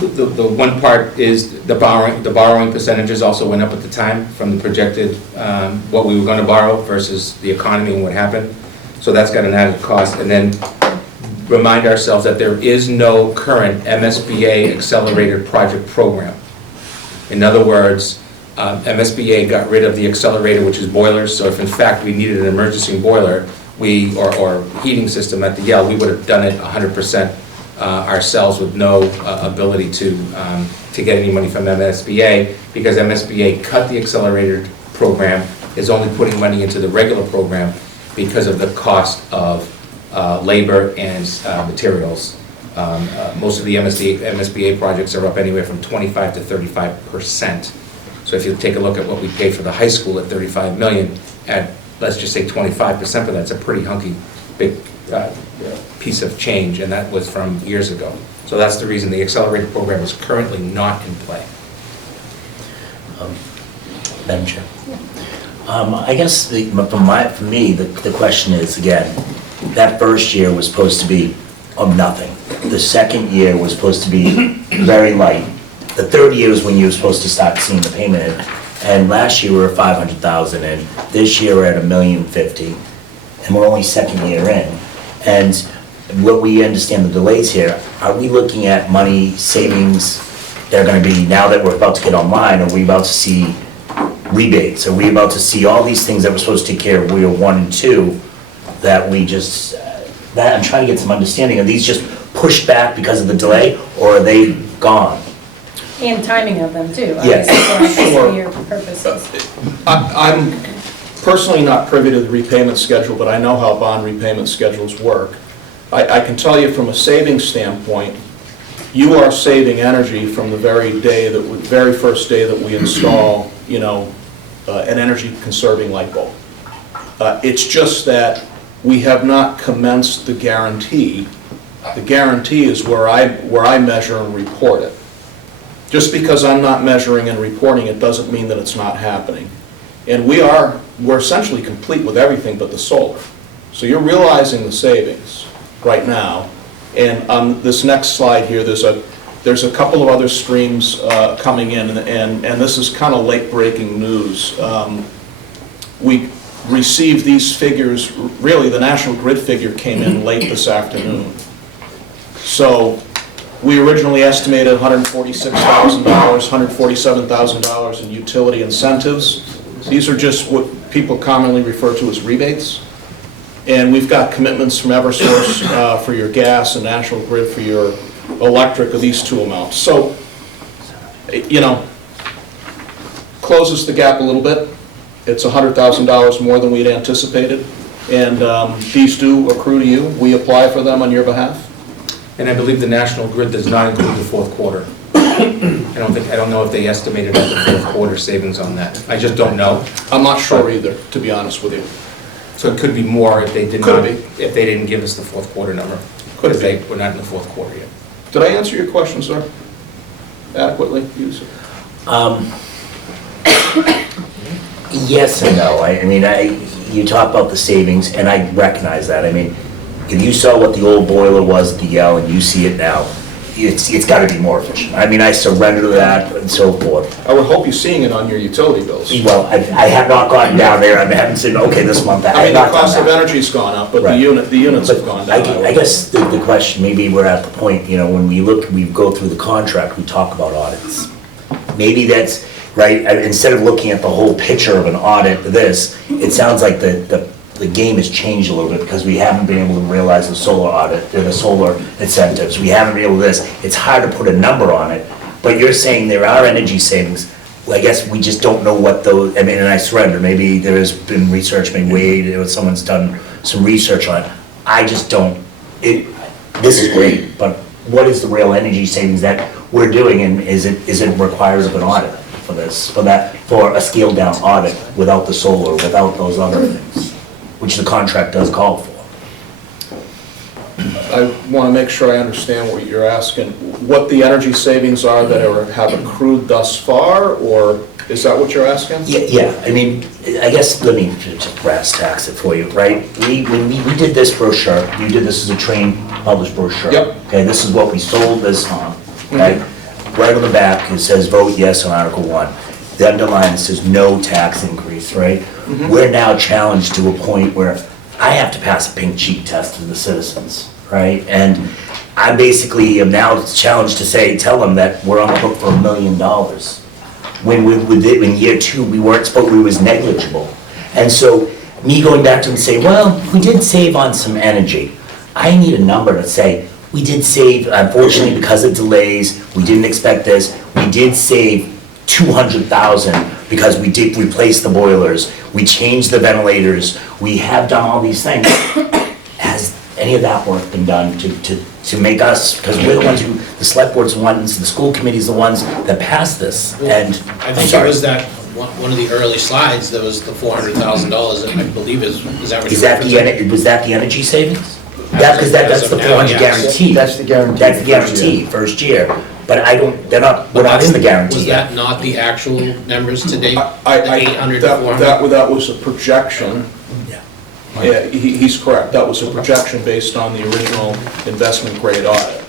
The one part is the borrowing percentages also went up at the time from the projected, what we were going to borrow versus the economy and what happened. So that's got an added cost. And then remind ourselves that there is no current MSBA accelerated project program. In other words, MSBA got rid of the accelerator, which is boilers. So if in fact we needed an emergency boiler, or heating system at the Yale, we would have done it 100% ourselves with no ability to get any money from MSBA, because MSBA cut the accelerated program, is only putting money into the regular program because of the cost of labor and materials. Most of the MSBA projects are up anywhere from 25 to 35%. So if you take a look at what we pay for the high school at 35 million, at let's just say 25% of that's a pretty hunky big piece of change, and that was from years ago. So that's the reason the accelerated program is currently not in play. Madam Chair. I guess for me, the question is, again, that first year was supposed to be of nothing. The second year was supposed to be very light. The third year is when you were supposed to start seeing the payment in. And last year we were at 500,000 in, this year we're at $1,050,000, and we're only second year in. And what we understand the delays here, are we looking at money savings that are gonna be, now that we're about to get online, are we about to see rebates? Are we about to see all these things that we're supposed to take care of, year 1 and 2, that we just, that I'm trying to get some understanding, are these just pushed back because of the delay, or are they gone? And timing of them too, Yes. obviously, for Sure. your purposes. I'm personally not privy to the repayment schedule, but I know how bond repayment schedules work. I can tell you from a savings standpoint, you are saving energy from the very first day that we install, you know, an energy conserving light bulb. It's just that we have not commenced the guarantee. The guarantee is where I measure and report it. Just because I'm not measuring and reporting it doesn't mean that it's not happening. And we're essentially complete with everything but the solar. So you're realizing the savings right now. And on this next slide here, there's a couple of other streams coming in, and this is kind of late-breaking news. We received these figures, really the National Grid figure came in late this afternoon. So we originally estimated $146,000, $147,000 in utility incentives. These are just what people commonly refer to as rebates. And we've got commitments from Eversource for your gas and National Grid for your electric of these two amounts. So, you know, closes the gap a little bit. It's $100,000 more than we'd anticipated. And these do accrue to you. We apply for them on your behalf. And I believe the National Grid does not include the fourth quarter. I don't know if they estimated out the fourth quarter savings on that. I just don't know. I'm not sure either, to be honest with you. So it could be more if they did Could not, be. if they didn't give us the fourth quarter number. Could Because be. we're not in the fourth quarter yet. Did I answer your question, sir? Adequately? Yes and no. I mean, you talk about the savings, and I recognize that. I mean, if you saw what the old boiler was at the Yale and you see it now, it's got to be more efficient. I mean, I surrender to that and so forth. I would hope you're seeing it on your utility bills. Well, I have not gotten down there. I haven't said, okay, this month I I have mean, the not done cost of that. energy's gone up, but Right. the units have gone down. I guess the question, maybe we're at the point, you know, when we go through the contract, we talk about audits. Maybe that's, right, instead of looking at the whole picture of an audit, it sounds like the game has changed a little bit because we haven't been able to realize the solar audit, the solar incentives. We haven't been able to this. It's hard to put a number on it, but you're saying there are energy savings. Well, I guess we just don't know what those, I mean, and I surrender, maybe there has been research being weighed, or someone's done some research on it. I just don't, this is great, but what is the real energy savings that we're doing, and is it requires of an audit for this, for a scaled down audit without the solar, without those other things, which the contract does call for? I want to make sure I understand what you're asking. What the energy savings are that have accrued thus far, or is that what you're asking? Yeah, I mean, I guess, let me just brass tacks it for you, right? When we did this brochure, you did this as a train published brochure. Yep. Okay, this is what we sold this on, okay? Right on the back, it says vote yes on Article 1. The underline, it says no tax increase, right? We're now challenged to a point where I have to pass a pink sheet test to the citizens, right? And I basically am now challenged to tell them that we're on the hook for $1 million. When in year 2, we was negligible. And so me going back to them and saying, well, we did save on some energy. I need a number to say, we did save, unfortunately, because of delays, we didn't expect this, we did save $200,000 because we did replace the boilers, we changed the ventilators, we have done all these things. Has any of that work been done to make us, because we're the ones the select board's the ones, the school committee's the ones that passed this, and, I think it was that, one of the early slides, there was the $400,000, that I believe is that what Is you're that referencing? was that the energy savings? Because that's the As of now, 400 yes. guarantee. That's the guarantee. That's the guarantee, first year. But we're not in the guarantee Was yet. that not the actual numbers to date? The I- 800 to 400? That was a projection. Yeah. Yeah, he's correct. That was a projection based on the original investment grade audit.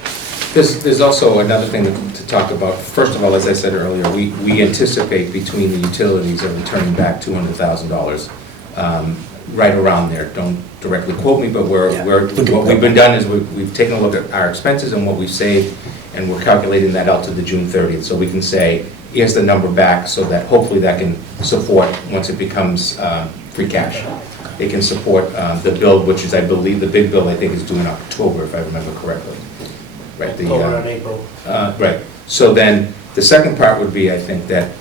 There's also another thing to talk about. First of all, as I said earlier, we anticipate between the utilities of returning back $200,000, right around there. Don't directly quote me, but what we've been done is we've taken a look at our expenses and what we've saved, and we're calculating that out to the June 30th, so we can say, here's the number back, so that hopefully that can support, once it becomes free cash. It can support the build, which is, I believe, the big build, I think, is due in October, if I remember correctly. Right. October and April. Right. So then, the second part would be, I think, that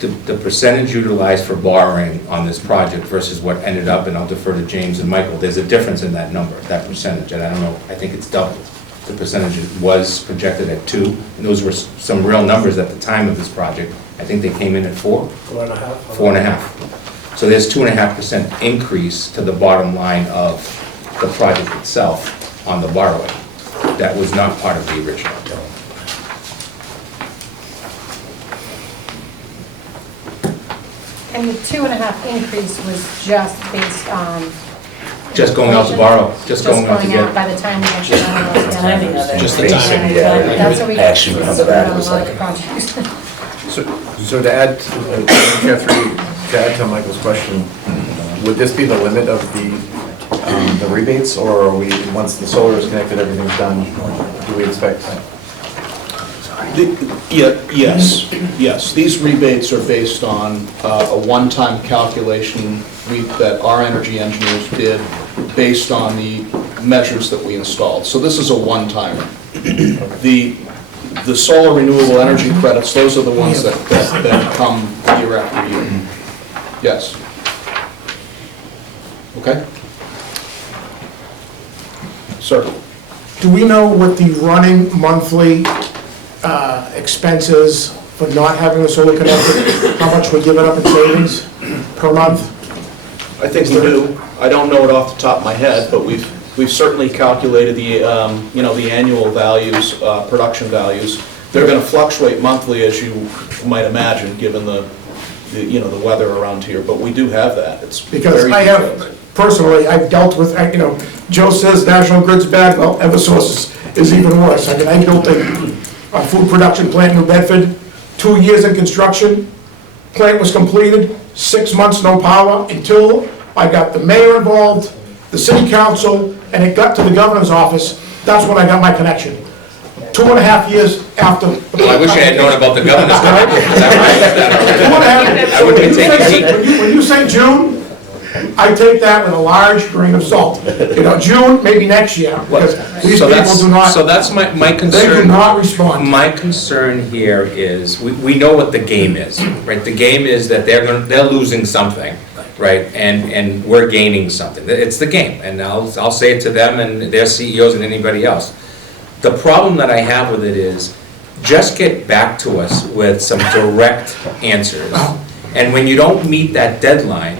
the percentage utilized for borrowing on this project versus what ended up, and I'll defer to James and Michael, there's a difference in that number, that percentage, and I don't know, I think it's double. The percentage was projected at 2, and those were some real numbers at the time of this project. I think they came in at 4. 4.5. 4.5. So there's 2.5% increase to the bottom line of the project itself on the borrowing. That was not part of the original. And the 2.5 increase was just based on. Just going out to borrow, just going out to Just going out get. by the time we actually got all those Timing together. of it. Just the timing. Yeah. That's what we. Actually, that's come what we back, got it was a lot like of projects. So to add, Catherine, to add to Michael's question, would this be the limit of the rebates, or are we, once the solar is connected, everything's done, do we expect? Yes. These rebates are based on a one-time calculation that our energy engineers did based on the measures that we installed. So this is a one-timer. The solar renewable energy credits, those are the ones that come year after year. Yes. Okay? Sir? Do we know what the running monthly expenses for not having the solar connected? How much we're giving up in savings per month? I think we do. I don't know it off the top of my head, but we've certainly calculated the, the annual values, production values. They're going to fluctuate monthly, as you might imagine, given the weather around here, but we do have that. It's Because very I detailed. have, personally, I've dealt with, Joe says National Grid's bad, well, Eversource is even worse. I mean, I built a food production plant in New Bedford, 2 years in construction, plant was completed, 6 months no power, until I got the mayor involved, the city council, and it got to the governor's office. That's when I got my connection. 2.5 years after. Well, I wish I had known about the governor's connection. I would be taking heat. When you say June, I take that with a large grain of salt. June, maybe next year, because these So people do not, that's my they concern. do not respond. My concern here is, we know what the game is, right? The game is that they're losing something, right? And we're gaining something. It's the game, and I'll say it to them and their CEOs and anybody else. The problem that I have with it is, just get back to us with some direct answers. And when you don't meet that deadline,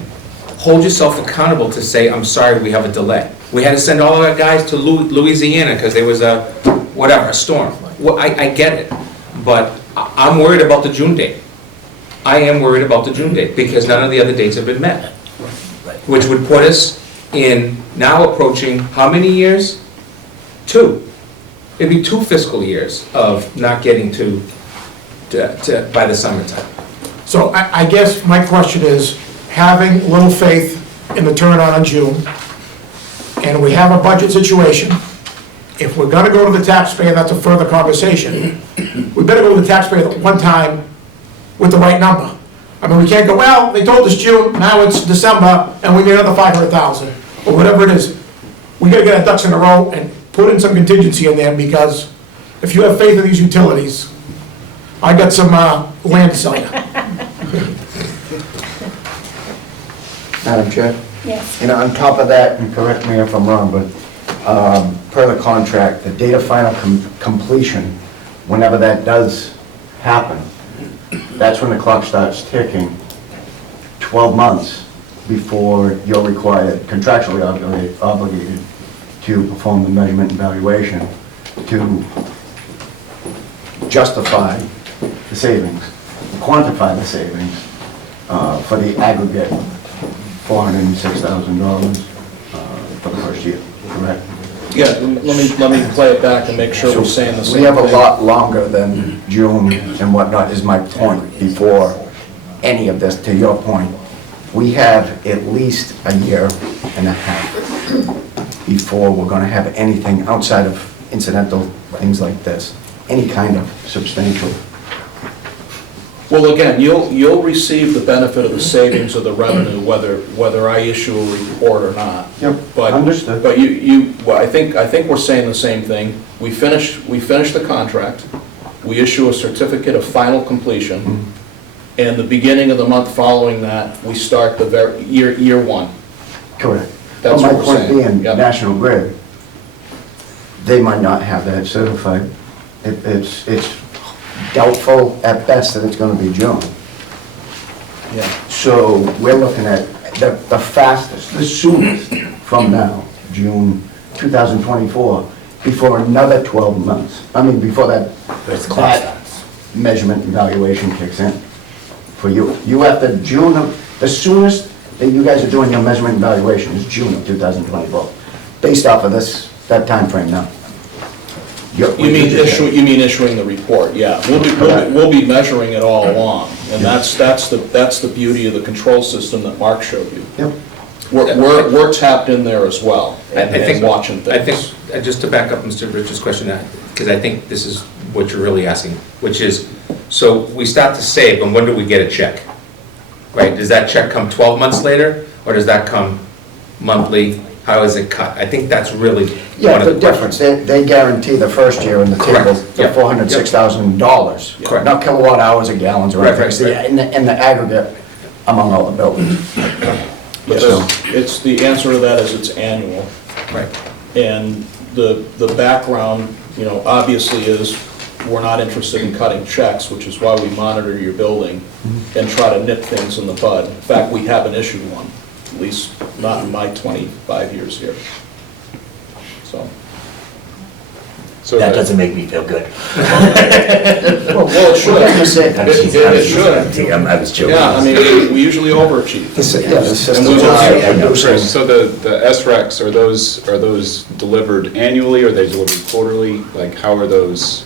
hold yourself accountable to say, I'm sorry, we have a delay. We had to send all our guys to Louisiana because there was a storm. Well, I get it, but I'm worried about the June date. I am worried about the June date because none of the other dates have been met. Which would put us in, now approaching, how many years? 2. It'd be 2 fiscal years of not getting to by the summertime. So I guess my question is, having a little faith in the turnaround in June, and we have a budget situation, if we're gonna go to the taxpayer, that's a further conversation, we better go to the taxpayer at one time with the right number. I mean, we can't go, well, they told us June, now it's December, and we need another 500,000, or whatever it is. We gotta get our ducks in a row and put in some contingency in there, because if you have faith in these utilities, I got some land to sell you. Madam Chair? Yes. On top of that, and correct me if I'm wrong, but per the contract, the date of final completion, whenever that does happen, that's when the clock starts ticking, 12 months before you're required, contractually obligated to perform the measurement and evaluation to justify the savings, quantify the savings for the aggregate $406,000 for the first year, correct? Yeah, let me play it back and make sure we're saying the same thing. We have a lot longer than June and whatnot, is my point, before any of this, to your point. We have at least a year and a half before we're gonna have anything outside of incidental things like this, any kind of substantial. Well, again, you'll receive the benefit of the savings of the revenue, whether I issue a report or not. Yep, But understood. But well, I think we're saying the same thing. We finish the contract, we issue a certificate of final completion, and the beginning of the month following that, we start the year 1. Correct. That's But what we're my point saying. being, Yep. National Grid, they might not have that certified. It's doubtful at best that it's gonna be June. Yeah. So we're looking at the fastest, the soonest from now, June 2024, before another 12 months. I mean, before that measurement and evaluation kicks in for you. You have to June of, the soonest that you guys are doing your measurement and evaluation is June of 2024, based off of that time frame now. You mean issuing the report, yeah. We'll be measuring it all along, and that's the beauty of the control system that Mark showed you. Yep. We're tapped in there as well, I and think, watching things. I think, just to back up Mr. Richards' question, because I think this is what you're really asking, which is, so we start to save, and when do we get a check? Right, does that check come 12 months later, or does that come monthly? How is it cut? I think that's really Yeah, one of the difference, they guarantee the first year in the table, Correct. the Yep. $406,000. Correct. Not kilowatt hours or gallons or Right, anything, right, it's in the aggregate among all the buildings. It's, the answer to that is it's annual. Right. And the background, obviously is, we're not interested in cutting checks, which is why we monitor your building and try to nip things in the bud. In fact, we haven't issued one, at least not in my 25 years here. So. That doesn't make me feel good. Well, it should. It should. I was joking. Yeah, I mean, we usually overachieve. Yeah, the system. And we will- I know. Chris, so the SRECs, are those delivered annually, or are they delivered quarterly? Like, how are those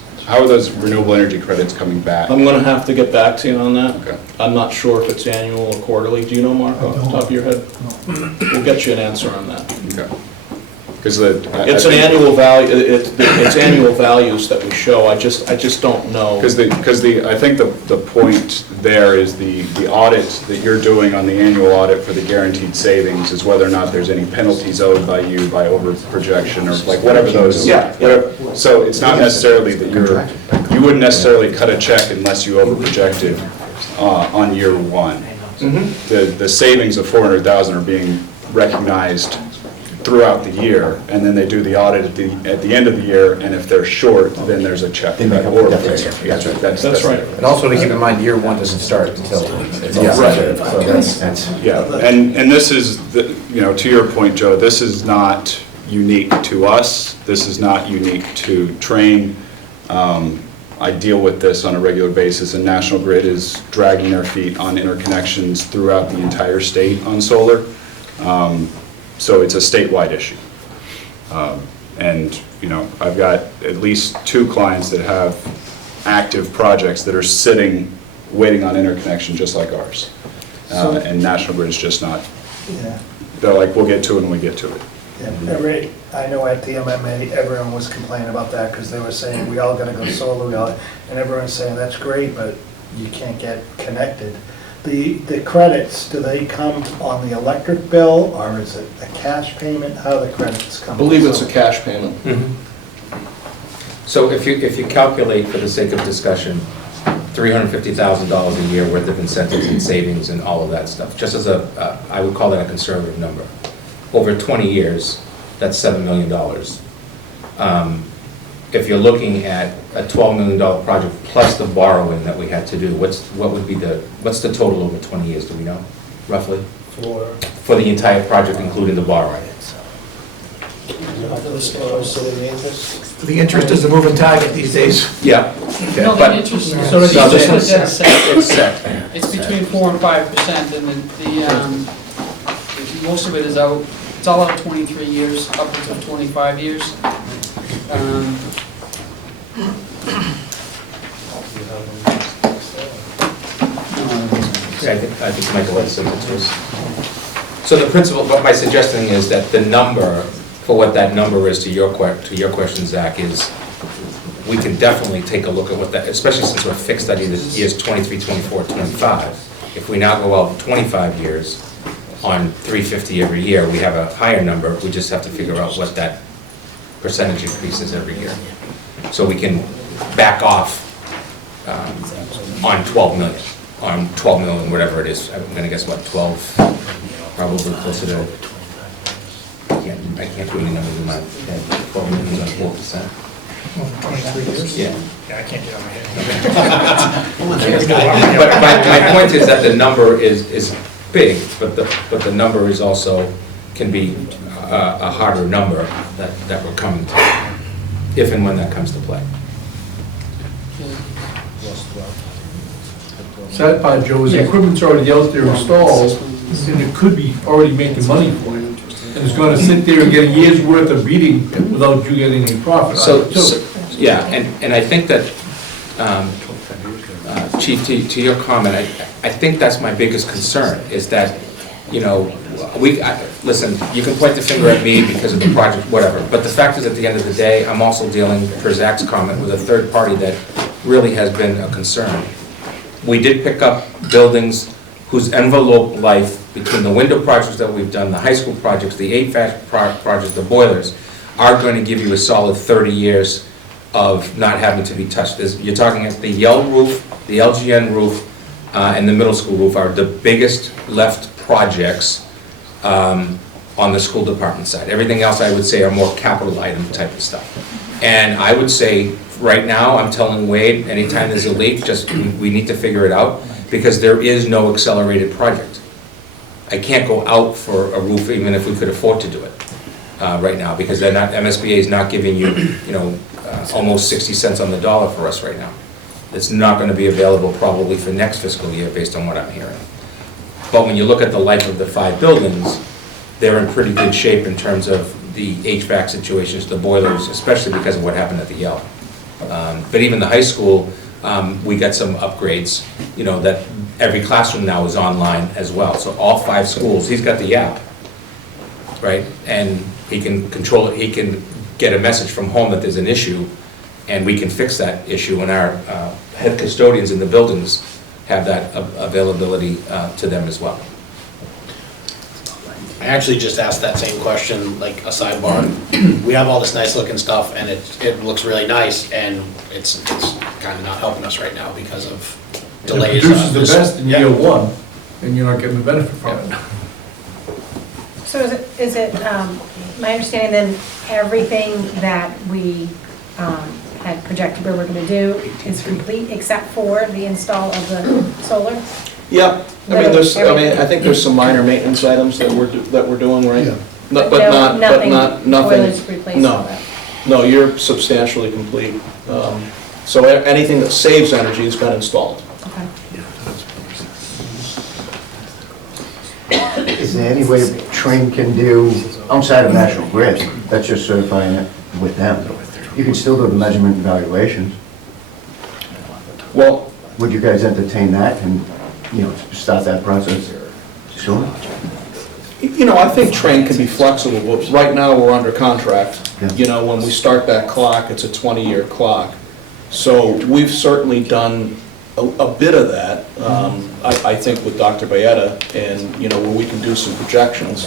renewable energy credits coming back? I'm gonna have to get back to you on that. Okay. I'm not sure if it's annual or quarterly. Do you know, Mark, off the top of your head? We'll get you an answer on that. Okay. Because It's an annual value, it's annual values that we show. I just don't know. Because I think the point there is the audit that you're doing on the annual audit for the guaranteed savings is whether or not there's any penalties owed by you by over projection or like whatever those. Yeah. Whatever. So it's not necessarily that you wouldn't necessarily cut a check unless you over projected on year one. The savings of 400,000 are being recognized throughout the year, and then they do the audit at the end of the year, and if they're short, then there's a check. They make up the difference. That's right. And also to keep in mind, year one doesn't start until it's all Yeah. set. So Right. that's, Yeah, and this is, to your point, Joe, this is not unique to us. This is not unique to Trane. I deal with this on a regular basis, and National Grid is dragging their feet on interconnections throughout the entire state on solar. So it's a statewide issue. And, I've got at least 2 clients that have active projects that are sitting, waiting on interconnection, just like ours. And National Grid is just not, they're like, we'll get to it when we get to it. Yeah, I know at the MMA, everyone was complaining about that because they were saying, we all gotta go solar, and everyone's saying, that's great, but you can't get connected. The credits, do they come on the electric bill, or is it a cash payment? How the credits come? I believe it's a cash payment. So if you calculate, for the sake of discussion, $350,000 a year worth of incentives and savings and all of that stuff, just as I would call that a conservative number. Over 20 years, that's $7 million. If you're looking at a $12 million project plus the borrowing that we had to do, what's the total over 20 years, do we know, roughly? For the entire project, including the borrowing? The interest is the moving target these days. Yeah. No, But- the interest, No, this one's- it's set. It's set. It's between 4% and 5%, and most of it is out, it's all out 23 years, upwards of 25 years. I think Michael has said it to us. So the principle, what my suggesting is that the number, for what that number is to your question, Zach, is we can definitely take a look at what that, especially since we're fixed at either years 23, 24, 25. If we now go out 25 years on 350 every year, we have a higher number. We just have to figure out what that percentage increase is every year. So we can back off on 12 million, whatever it is. I'm gonna guess what, 12, probably closer to, I can't do any numbers in my head. 12 million on 4%. 23 years? Yeah. Yeah, I can't get out of my head. But my point is that the number is big, but the number is also, can be a harder number that we're coming to, if and when that comes to play. Sad part, Joe, is the equipment's already out there installed, and it could be already making money for you. And it's gonna sit there and get a year's worth of beating without you getting any profit out of it, too. Yeah, and I think that, Chief, to your comment, I think that's my biggest concern, is that, you know, listen, you can point the finger at me because of the project, whatever, but the fact is, at the end of the day, I'm also dealing, per Zach's comment, with a third party that really has been a concern. We did pick up buildings whose envelope life, between the window projects that we've done, the high school projects, the HVAC projects, the boilers, are going to give you a solid 30 years of not having to be touched. You're talking at the Yale roof, the LGN roof, and the middle school roof are the biggest left projects on the school department side. Everything else, I would say, are more capital item type of stuff. And I would say, right now, I'm telling Wade, anytime there's a leak, just, we need to figure it out, because there is no accelerated project. I can't go out for a roof even if we could afford to do it right now, because they're not, MSBA is not giving you, you know, almost 60 cents on the dollar for us right now. It's not going to be available probably for next fiscal year, based on what I'm hearing. But when you look at the life of the 5 buildings, they're in pretty good shape in terms of the HVAC situations, the boilers, especially because of what happened at the Yale. But even the high school, we got some upgrades, you know, that every classroom now is online as well. So all 5 schools, he's got the app, right? And he can control it, he can get a message from home that there's an issue, and we can fix that issue, and our head custodians in the buildings have that availability to them as well. I actually just asked that same question, like a sidebar. We have all this nice looking stuff, and it looks really nice, and it's kind of not helping us right now because of delays. It produces the best in year 1, and you're not getting the benefit from it. So is it my understanding then, everything that we had projected we were going to do is complete except for the install of the solar? Yeah, I think there's some minor maintenance items that we're doing, right? Yeah. But not nothing. Boilers replaced, all that? No, you're substantially complete. So anything that saves energy has been installed. Okay. Is there any way Train can do, outside of National Grid, that's just certifying it with them, you can still do the measurement and evaluations? Well, would you guys entertain that and, you know, start that process soon? you know, I think Train can be flexible, but right now we're under contract. Yeah. You know, when we start that clock, it's a 20-year clock. So we've certainly done a bit of that, I think with Dr. Bayetta, and, you know, where we can do some projections.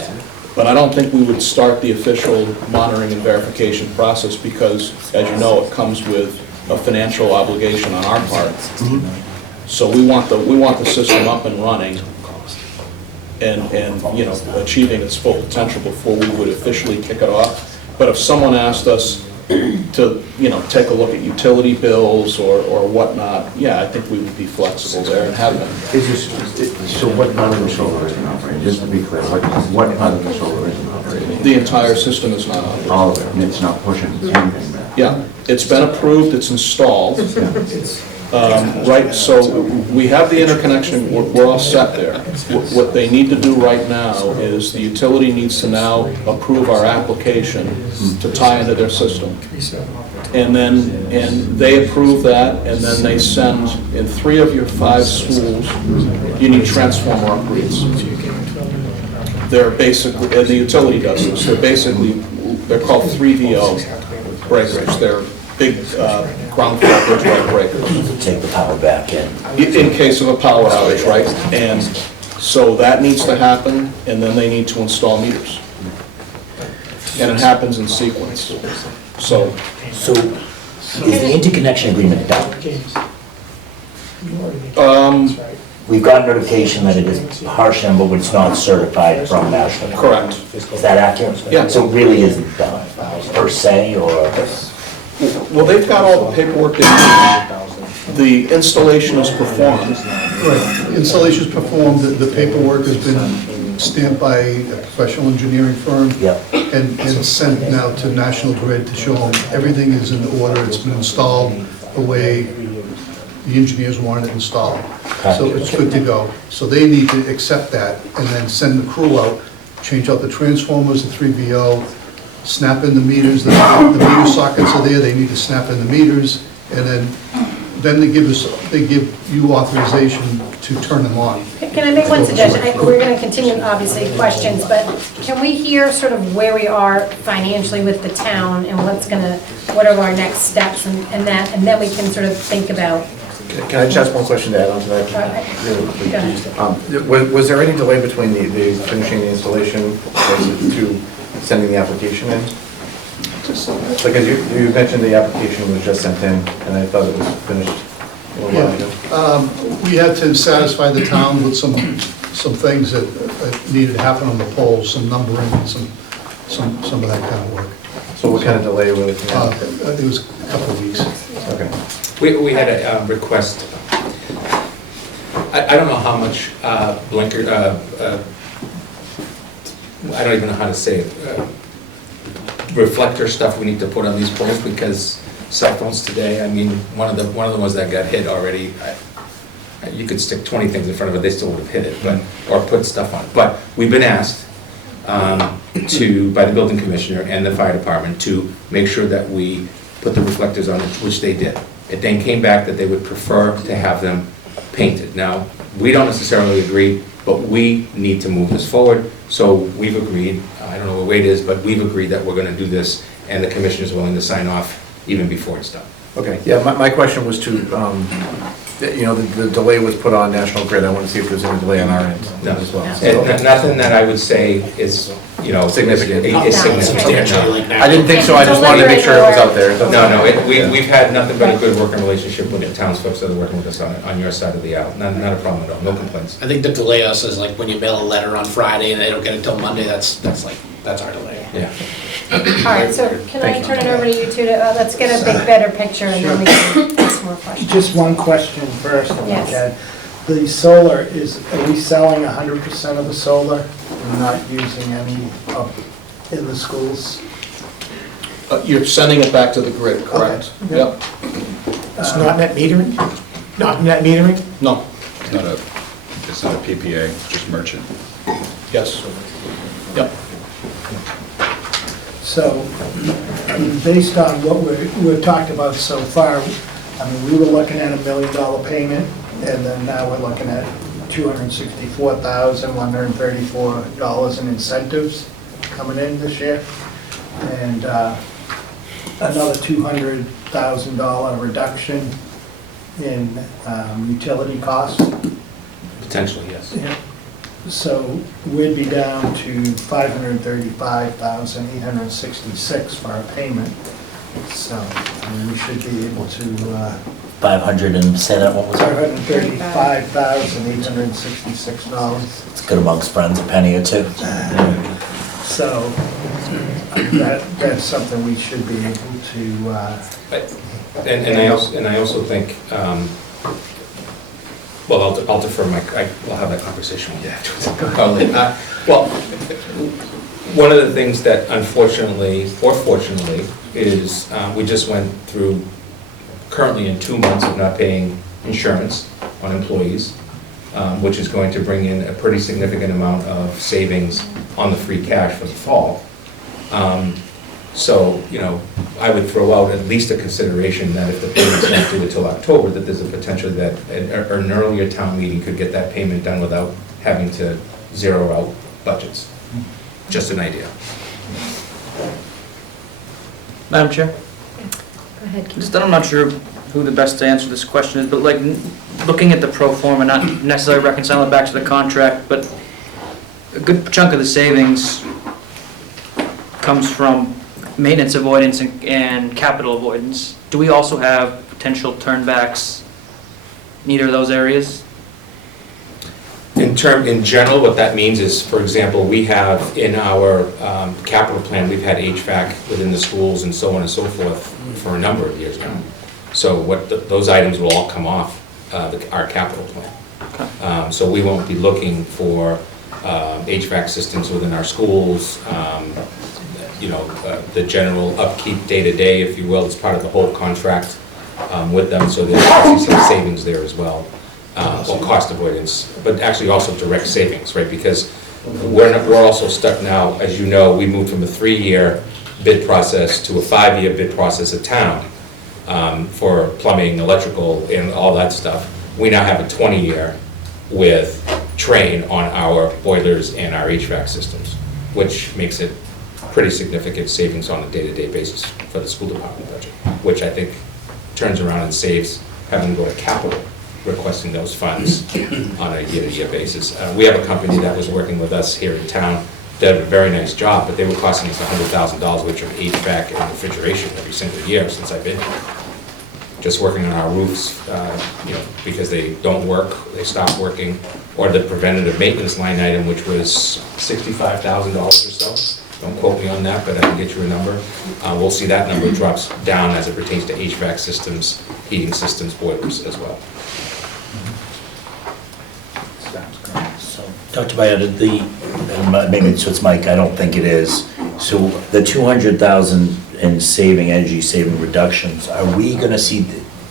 But I don't think we would start the official monitoring and verification process because, as you know, it comes with a financial obligation on our part. So we want the system up and running and you know, achieving its full potential before we would officially kick it off. But if someone asked us to, you know, take a look at utility bills or whatnot, yeah, I think we would be flexible there and have them. So what part of the solar isn't operating? Just to be clear, what part of the solar isn't operating? The entire system is not operating. All of it, and it's not pushing anything back? Yeah, it's been approved, it's installed. Right, so we have the interconnection, we're all set there. What they need to do right now is the utility needs to now approve our application to tie into their system. And they approve that, and then they send, in 3 of your 5 schools, you need transformer upgrades. They're basically, and the utility does this, they're called 3VO breakers. They're big ground fault bridge right breakers. Take the power back in. In case of a power outage, right? And so that needs to happen, and then they need to install meters. And it happens in sequence. So Is the interconnection agreement done? We've got notification that it is partial, but it's not certified from National Grid. Correct. Is that accurate? Yeah. So it really isn't done, per se, or? Well, they've got all the paperwork they need. The installation is performed. Right, installation is performed, the paperwork has been stamped by a professional engineering firm. Yep. And sent now to National Grid to show them everything is in order, it's been installed the way the engineers wanted it installed. So it's good to go. So they need to accept that and then send the crew out, change out the transformers, the 3VO, snap in the meters, the meter sockets are there, they need to snap in the meters, and then they give you authorization to turn them on. Can I make one suggestion? We're going to continue, obviously, questions, but can we hear sort of where we are financially with the town and what are our next steps and then we can sort of think about. Can I just ask one question to add on to that? Go ahead. Was there any delay between the finishing the installation to sending the application in? Because you mentioned the application was just sent in, and I thought it was finished a little while ago. We had to satisfy the town with some things that needed to happen on the poles, some numbering, and some of that kind of work. So what kind of delay were we looking at? It was a couple of weeks. Okay. We had a request, I don't know how much blinker, I don't even know how to say it, reflector stuff we need to put on these poles, because cell phones today, I mean, one of the ones that got hit already, you could stick 20 things in front of it, they still would have hit it, but, or put stuff on it. But we've been asked by the building commissioner and the fire department to make sure that we put the reflectors on it, which they did. It then came back that they would prefer to have them painted. Now, we don't necessarily agree, but we need to move this forward, so we've agreed, I don't know what weight it is, but we've agreed that we're gonna do this, and the commissioner's willing to sign off even before it's done. Okay, yeah, my question was to, the delay was put on National Grid. I want to see if there's any delay on our end as well. Nothing that I would say is, significant. Is significant. I didn't think so, I just wanted to make sure it was out there. No, we've had nothing but a good working relationship with the townsfolk that are working with us on your side of the aisle. Not a problem at all, no complaints. I think the delay us is like when you mail a letter on Friday and they don't get it till Monday, that's our delay. Yeah. All right, so can I turn it over to you two to, let's get a big, better picture and then we can ask more questions. Just one question first, if Yes. we can. The solar, are we selling 100% of the solar? We're not using any in the schools? You're sending it back to the grid, correct? Okay. Yep. It's not net metering? Not net metering? No. It's not a PPA, it's just merchant. Yes. Yep. So, based on what we've talked about so far, we were looking at $1 million payment, and then now we're looking at $264,134 in incentives coming in this year, and another $200,000 reduction in utility costs. Potentially, yes. Yeah. So we'd be down to $535,866 for our payment. So we should be able to, 500 and say that, what was it? $535,866. It's good amongst friends, a penny or two. So that's something we should be able to, And I also think, well, I'll defer we'll have that conversation with you afterwards. Well, one of the things that unfortunately, or fortunately, is we just went through, currently in 2 months of not paying insurance on employees, which is going to bring in a pretty significant amount of savings on the free cash for the fall. So, I would throw out at least a consideration that if the payment's not due until October, that there's a potential that an earlier town meeting could get that payment done without having to zero out budgets. Just an idea. Madam Chair? Go ahead, Keith. Just, I'm not sure who the best to answer this question is, but like, looking at the pro forma, not necessarily reconciling it back to the contract, but a good chunk of the savings comes from maintenance avoidance and capital avoidance. Do we also have potential turnbacks in either of those areas? In in general, what that means is, for example, we have in our capital plan, we've had HVAC within the schools and so on and so forth for a number of years now. So those items will all come off our capital plan. So we won't be looking for HVAC systems within our schools, the general upkeep day-to-day, if you will, is part of the whole contract with them, so there's actually some savings there as well. Well, cost avoidance, but actually also direct savings, right? Because we're also stuck now, as you know, we moved from a 3-year bid process to a 5-year bid process at town for plumbing, electrical, and all that stuff. We now have a 20-year with Trane on our boilers and our HVAC systems, which makes it pretty significant savings on a day-to-day basis for the school department budget, which I think turns around and saves having to go to capital, requesting those funds on a year-to-year basis. We have a company that was working with us here in town, did a very nice job, but they were costing us $100,000, which of HVAC and refrigeration every single year since I've been here. Just working on our roofs, because they don't work, they stop working, or the preventative maintenance line item, which was $65,000 or so. Don't quote me on that, but I can get you a number. We'll see that number drops down as it pertains to HVAC systems, heating systems, boilers as well. So, Dr. Byetta, maybe it's Mike, I don't think it is. So the 200,000 in energy saving reductions, are we gonna see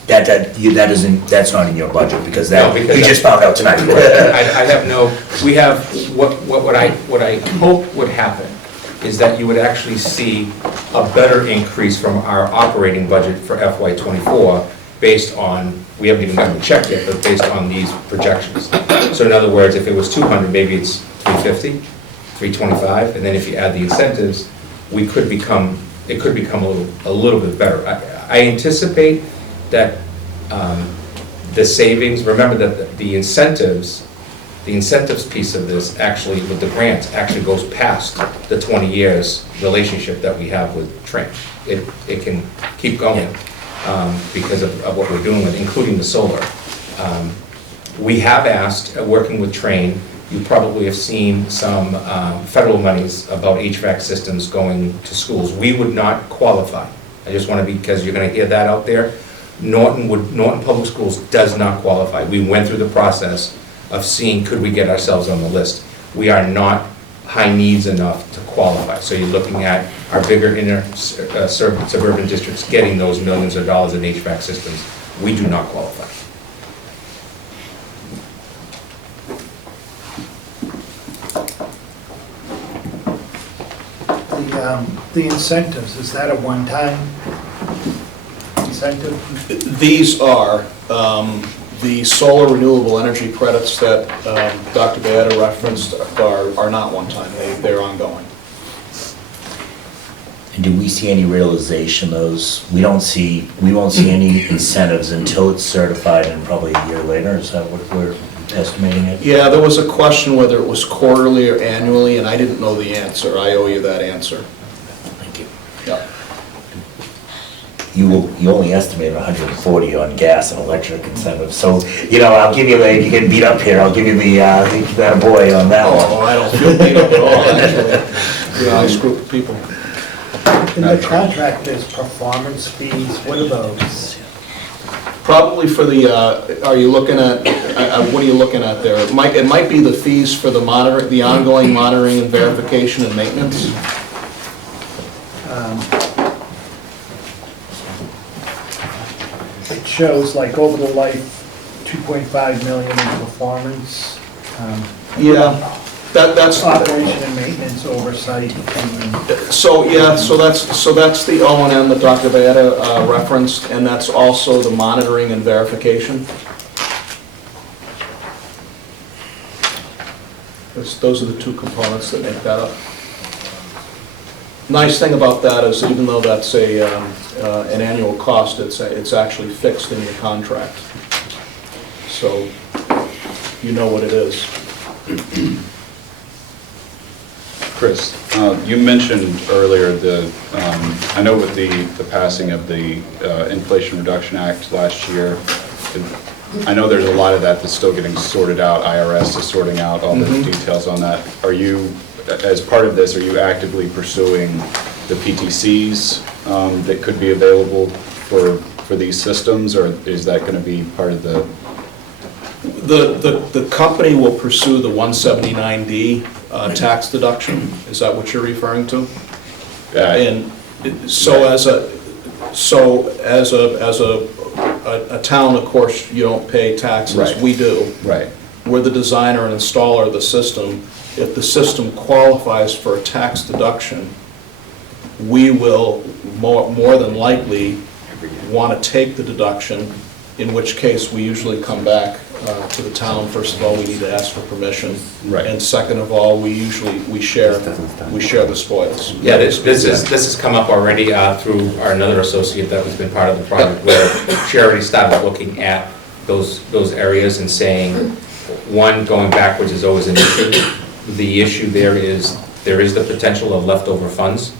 that's not in your budget, because No, because we just found out tonight. I have no, we have, what I hope would happen is that you would actually see a better increase from our operating budget for FY '24 based on, we haven't even gotten the check yet, but based on these projections. So in other words, if it was 200, maybe it's 350, 325, and then if you add the incentives, it could become a little bit better. I anticipate that the savings, remember that the incentives piece of this actually, with the grants, actually goes past the 20 years relationship that we have with Trane. It can keep going because of what we're doing with, including the solar. We have asked, working with Trane, you probably have seen some federal monies about HVAC systems going to schools. We would not qualify. I just want to because you're going to hear that out there. Norton Public Schools does not qualify. We went through the process of seeing could we get ourselves on the list. We are not high needs enough to qualify. So you're looking at our bigger inner suburban districts getting those millions of dollars in HVAC systems. We do not qualify. The incentives, is that a one-time incentive? These are the solar renewable energy credits that Dr. Byetta referenced are not one-time, they're ongoing. And do we see any realization of those? We won't see any incentives until it's certified and probably a year later, is that what we're estimating it? Yeah, there was a question whether it was quarterly or annually, and I didn't know the answer. I owe you that answer. Thank you. Yeah. You only estimated 140 on gas and electric incentives, so, I'll give you, if you get beat up here, I'll give you that boy on that one. Oh, I don't feel beat up at all, actually. Yeah, I screw with people. In the contract, there's performance fees, what are those? Probably for the, are you looking at, what are you looking at there? It might be the fees for the ongoing monitoring and verification and maintenance. It shows like over the life, 2.5 million in performance. Yeah, that's operation and maintenance oversight. So that's the O&M that Dr. Byetta referenced, and that's also the monitoring and verification. Those are the two components that make that up. Nice thing about that is even though that's an annual cost, it's actually fixed in the contract. So you know what it is. Chris, you mentioned earlier I know with the passing of the Inflation Reduction Act last year, I know there's a lot of that that's still getting sorted out. IRS is sorting out all the details on that. Are you, as part of this, are you actively pursuing the PTCs that could be available for these systems, or is that going to be part of the? The company will pursue the 179D tax deduction. Is that what you're referring to? And so as a town, of course, you don't pay taxes. Right. We do. Right. We're the designer and installer of the system. If the system qualifies for a tax deduction, we will more than likely want to take the deduction, in which case we usually come back to the town. First of all, we need to ask for permission. Right. And second of all, we share the spoils. Yeah, this has come up already through another associate that has been part of the project, where she already started looking at those areas and saying, one, going backwards is always an issue. The issue there is the potential of leftover funds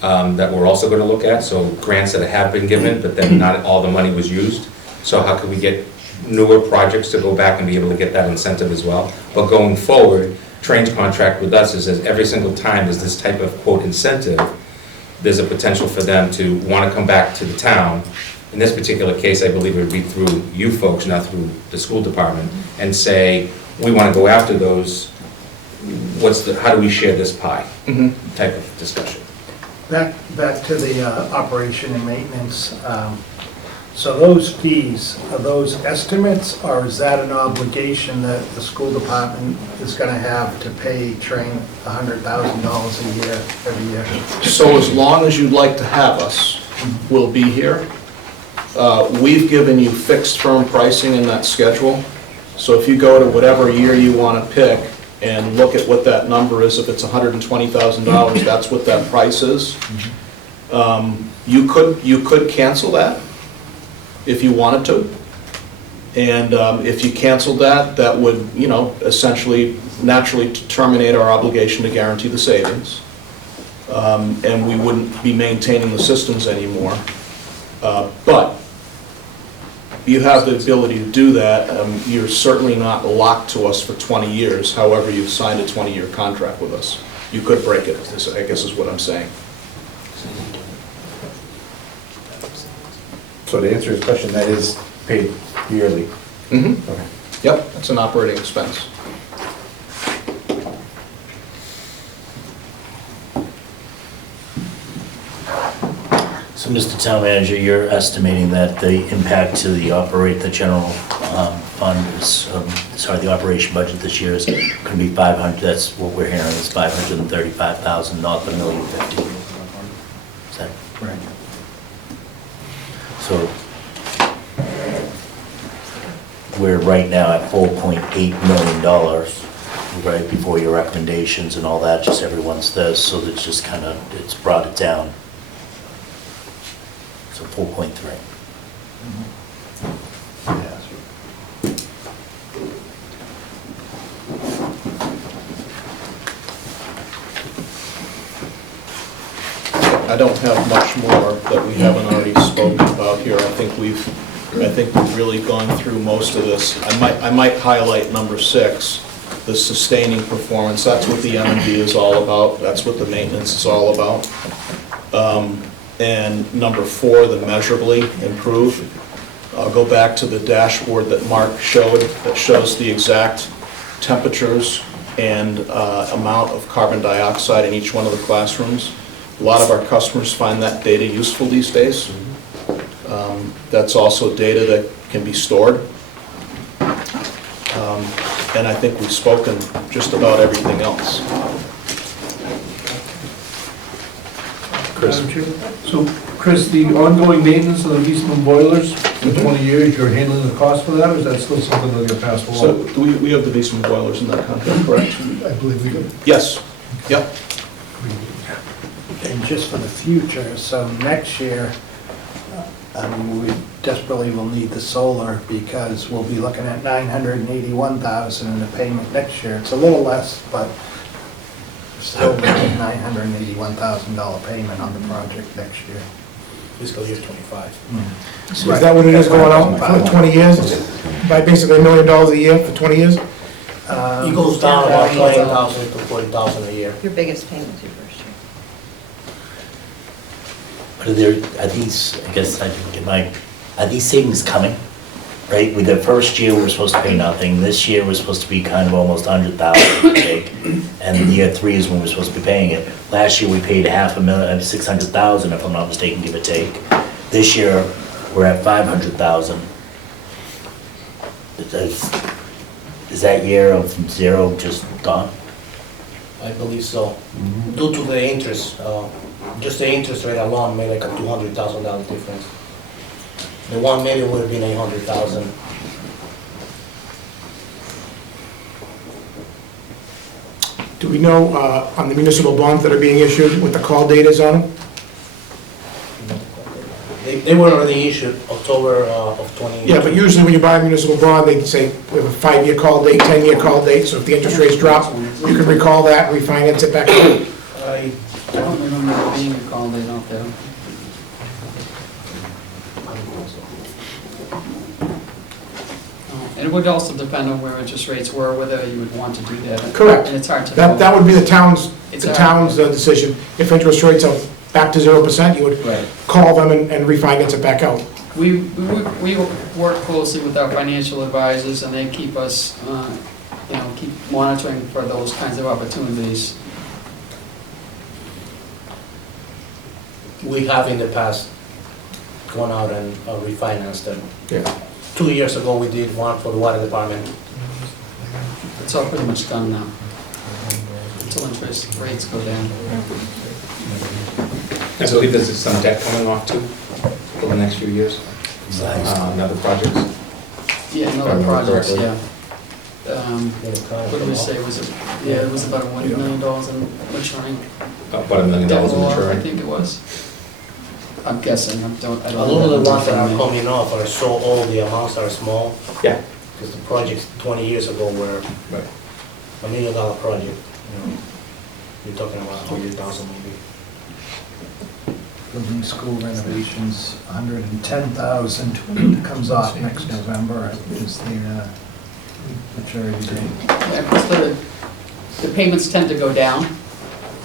that we're also going to look at, so grants that have been given, but then not all the money was used. So how can we get newer projects to go back and be able to get that incentive as well? But going forward, Train's contract with us is that every single time there's this type of quote incentive, there's a potential for them to want to come back to the town. In this particular case, I believe it would be through you folks, not through the school department, and say, we want to go after those. How do we share this pie? Type of discussion. Back to the operation and maintenance. So those fees, are those estimates, or is that an obligation that the school department is going to have to pay Train $100,000 a year, every year? So as long as you'd like to have us, we'll be here. We've given you fixed firm pricing in that schedule. So if you go to whatever year you want to pick and look at what that number is, if it's $120,000, that's what that price is. You could cancel that if you wanted to. And if you canceled that, that would, essentially naturally terminate our obligation to guarantee the savings. And we wouldn't be maintaining the systems anymore. But you have the ability to do that. You're certainly not locked to us for 20 years, however you've signed a 20-year contract with us. You could break it, I guess is what I'm saying. So to answer your question, that is paid yearly? Mm-hmm. Okay. Yep, that's an operating expense. So, Mr. Town Manager, you're estimating that the impact to the general fund is, the operation budget this year is going to be 500, that's what we're hearing, is 535,000, not the $1,050,000. Is that right? So, we're right now at $4.8 million, right, before your recommendations and all that, just everyone's this, so that's just kind of, it's brought it down. So 4.3. I don't have much more that we haven't already spoken about here. I think we've really gone through most of this. I might highlight number 6, the sustaining performance. That's what the M&D is all about. That's what the maintenance is all about. And number 4, the measurably improve. I'll go back to the dashboard that Mark showed that shows the exact temperatures and amount of carbon dioxide in each one of the classrooms. A lot of our customers find that data useful these days. That's also data that can be stored. And I think we've spoken just about everything else. Chris. So, Chris, the ongoing maintenance of the Beesman boilers for 20 years, you're handling the cost for that, or is that still something that'll get passed along? So we have the Beesman boilers in that contract, correct? I believe we do. Yes. Yep. And just for the future, so next year, we desperately will need the solar because we'll be looking at $981,000 in the payment next year. It's a little less, but still $981,000 payment on the project next year. Fiscal year '25. So is that what it is going out for 20 years? by basically $1 million a year for 20 years? It goes down about 20,000 to 40,000 a year. Your biggest payment's your first year. But are these, I guess I didn't get are these savings coming? Right, with the first year, we're supposed to pay nothing, this year, we're supposed to be kind of almost 100,000, okay? And year 3 is when we're supposed to be paying it. Last year, we paid $500,000, 600,000, if I'm not mistaken, give or take. This year, we're at 500,000. Is that year of 0 just gone? I believe so. Due to the interest, just the interest rate alone made like a $200,000 difference. The 1 million would have been 800,000. Do we know on the municipal bonds that are being issued what the call date is on them? They were already issued October of 20. Yeah, but usually when you buy a municipal bond, they say we have a 5-year call date, 10-year call date, so if the interest rates drop, you can recall that, refinance it back. I don't remember there being a call date out there. And it would also depend on where interest rates were, whether you would want to do that. Correct. And it's hard to know. That would be the town's It's decision. If interest rates are back to 0%, you would call them and refinance it back out. We work closely with our financial advisors, and they keep us, keep monitoring for those kinds of opportunities. We have in the past gone out and refinanced them. Yeah. 2 years ago, we did one for the water department. It's all pretty much done now, until interest rates go down. I believe there's some debt coming off too, for the next few years. Another projects. Yeah, If I another remember projects, correctly. yeah. What did we say, was it, yeah, it was about $1 million in maturing. About $1 million in I maturing. think it was. I'm guessing, I don't. A lot of the ones that are coming off are so old, the amounts are small. Yeah. Because the projects 20 years ago were $1 million project. You're talking about 100,000 maybe. Building school renovations, 110,000 comes off next November is the maturity date. Yeah, because the payments tend to go down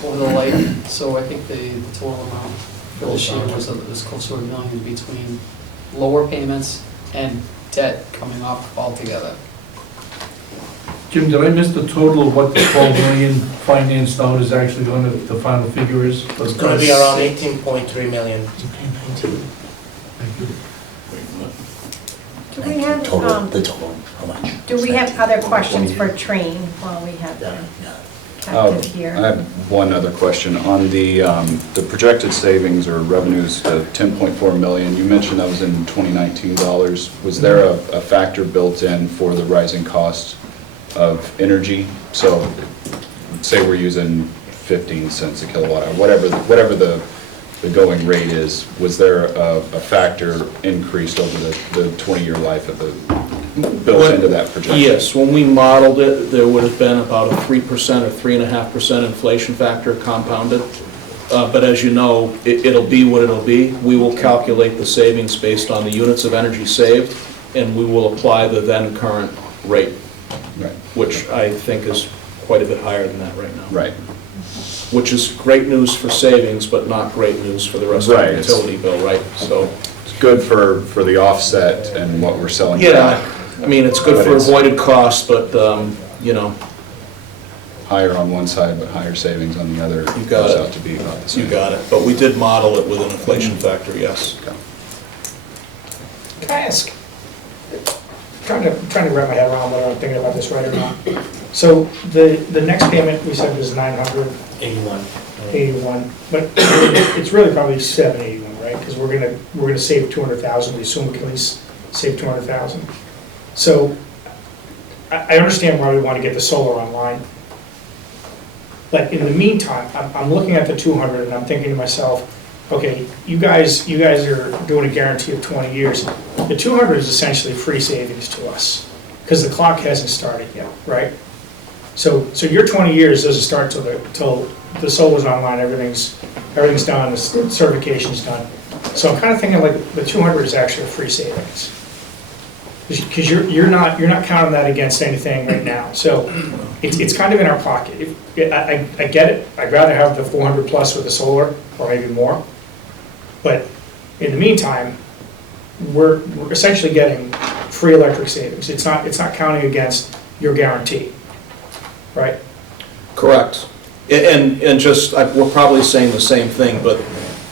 over the life, so I think the total amount for this year was close to $1 million between lower payments and debt coming off altogether. Jim, did I miss the total of what the 12 million financed out is actually going to, the final figure is? It's going to be around 18.3 million. Do we have, The total, how much? do we have other questions for Train while we have the captive I here? have one other question. On the projected savings or revenues, the 10.4 million, you mentioned that was in 2019 dollars. Was there a factor built in for the rising cost of energy? So say we're using 15 cents a kilowatt hour, whatever the going rate is, was there a factor increased over the 20-year life of the, built into that projection? Yes, when we modeled it, there would have been about a 3% or 3.5% inflation factor compounded. But as you know, it'll be what it'll be. We will calculate the savings based on the units of energy saved, and we will apply the then current rate, which I think is quite a bit higher than that right now. Right. Which is great news for savings, but not great news for the rest of the utility bill, right? So it's good for the offset and what we're selling. Yeah, I mean, it's good for avoided costs, but, higher on one side, but higher savings on the other. You got it. Out to be about the same. You got it. But we did model it with an inflation factor, yes. Can I ask, trying to wrap my head around whether I'm thinking about this right or not. So the next payment we said was 981, but it's really probably 781, right? Because we're gonna save 200,000. We assume we can at least save 200,000. So I understand why we want to get the solar online, but in the meantime, I'm looking at the 200 and I'm thinking to myself, okay, you guys are doing a guarantee of 20 years. The 200 is essentially free savings to us because the clock hasn't started yet, right? So your 20 years doesn't start till the solar's online, everything's done, the certification's done. So I'm kind of thinking like the 200 is actually a free savings. Because you're not counting that against anything right now, so it's kind of in our pocket. I get it, I'd rather have the 400 plus with the solar, or maybe more, but in the meantime, we're essentially getting free electric savings. It's not counting against your guarantee, right? Correct. And just, we're probably saying the same thing, but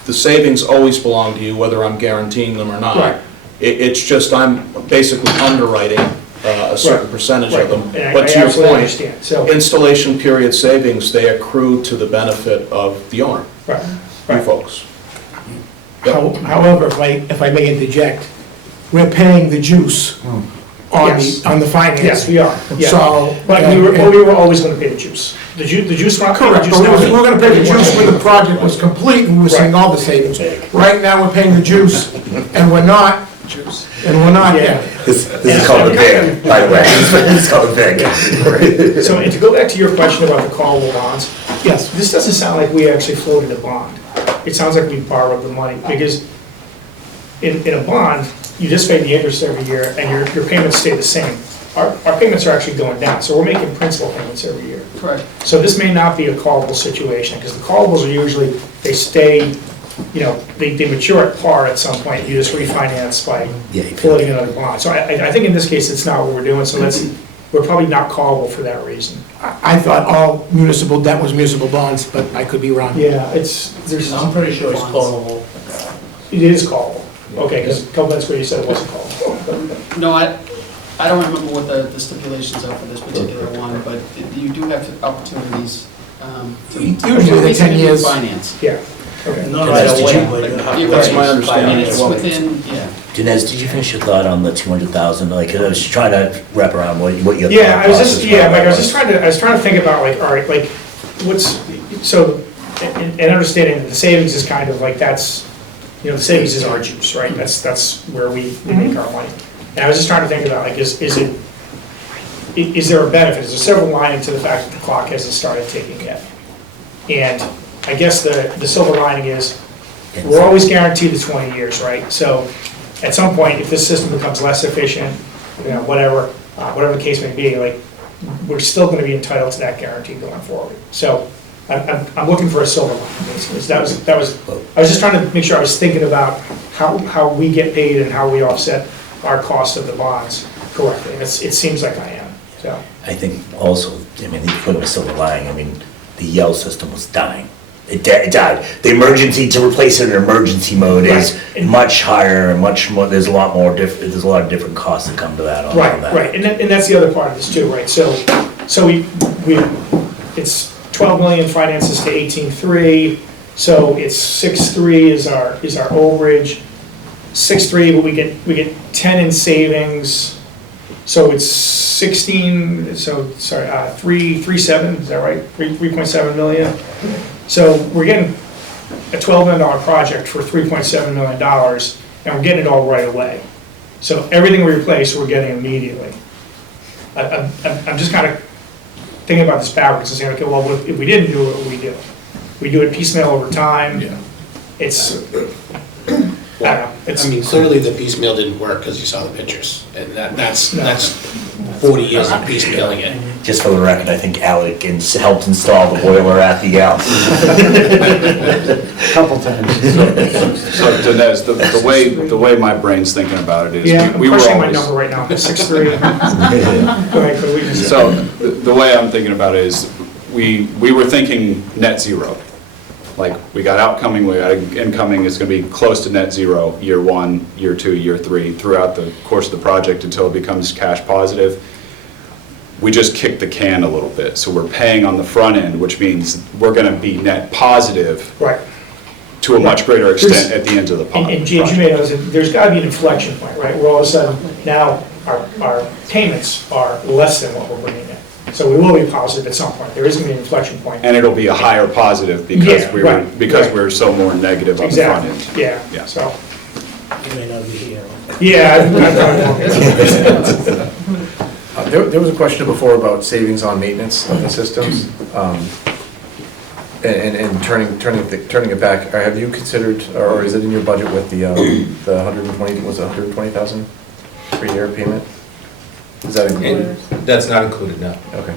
the savings always belong to you, whether I'm guaranteeing them or not. Right. It's just I'm basically underwriting a certain percentage of them. And But I to your absolutely point, understand, so. installation period savings, they accrue to the benefit of the owner, Right, you right. folks. However, if I may interject, we're paying the juice Yes. on the finance. Yes, we are, yeah. So. But we were always gonna pay the juice. The juice went up. Correct, but we were gonna pay the juice when the project was complete, and we were seeing all the savings. Right now, we're paying the juice, and we're not, yeah. This is called a VIG, by the way. This is called a VIG. So, and to go back to your question about the callable bonds, Yes, this doesn't sound like we actually floated a bond. It sounds like we borrowed the money, because in a bond, you just pay the interest every year, and your payments stay the same. Our payments are actually going down, so we're making principal payments every year. Correct. So this may not be a callable situation, because the callables are usually, they stay, they mature at par at some point, you just refinance by floating another bond. So I think in this case, it's not what we're doing, so we're probably not callable for that reason. I thought all municipal debt was municipal bonds, but I could be wrong. Yeah, I'm pretty sure it's callable. It is callable, okay, because a couple minutes ago you said it wasn't callable. No, I don't remember what the stipulations are for this particular one, but you do have opportunities to. Usually the 10 years. Finance. Yeah, okay. That's my understanding. It's within, yeah. Dinesh, did you finish your thought on the 200,000? Like, I was just trying to wrap around what your thought Yeah, process Mike, I was trying to think about, like, all right, like, and understanding that the savings is kind of like, that's, the savings is our juice, right? That's where we make our money. And I was just trying to think about, like, is there a benefit? Is there silver lining to the fact that the clock hasn't started ticking yet? And I guess the silver lining is, we're always guaranteed the 20 years, right? So at some point, if this system becomes less efficient, whatever the case may be, like, we're still gonna be entitled to that guarantee going forward. So I'm looking for a silver lining, basically. So I was just trying to make sure I was thinking about how we get paid and how we offset our cost of the bonds correctly. And it seems like I am, so. I think also, the equipment was silver lining, the Yell system was dying. It died. The emergency, to replace it in emergency mode is much higher and much more, there's a lot of different costs that come to that on that. Right, and that's the other part of this too, right? So it's 12 million finances to 18.3, so it's 6.3 is our overage. 6.3, but we get 10 in savings, so it's 16, so, sorry, 3.7, is that right? 3.7 million. So we're getting a $12 million project for $3.7 million, and we're getting it all right away. So everything we replace, we're getting immediately. I'm just kind of thinking about this backwards and saying, okay, well, if we didn't do it, what would we do? We do it piecemeal over time. Yeah. It's, I don't know. Clearly the piecemeal didn't work because you saw the pictures, and that's 40 years of piecemealing it. Just for the record, I think Alec helped install the boiler at the Yell. Couple times. So Dinesh, the way my brain's thinking about it is, Yeah, I'm we were crushing my always. number right now, 6.3. Go ahead, could we just- So the way I'm thinking about it is, we were thinking net zero. Like, we got outcoming, we got incoming, it's gonna be close to net zero, year 1, year 2, year 3, throughout the course of the project until it becomes cash positive. We just kicked the can a little bit, so we're paying on the front end, which means we're gonna be net positive Right. to a much greater extent at the end of the project. And James, you may know, there's gotta be an inflection point, right? Where all of a sudden, now our payments are less than what we're bringing in. So we will be positive at some point. There is gonna be an inflection point. And it'll be a higher positive because we're so more negative on the front end. Exactly, yeah, Yeah. so. You may not be here. Yeah, I probably There was a question before about savings on maintenance of the systems, and turning it back. Have you considered, or is it in your budget with the 120, was it 120,000? per year payment? Is that included? And that's not included, no. Okay.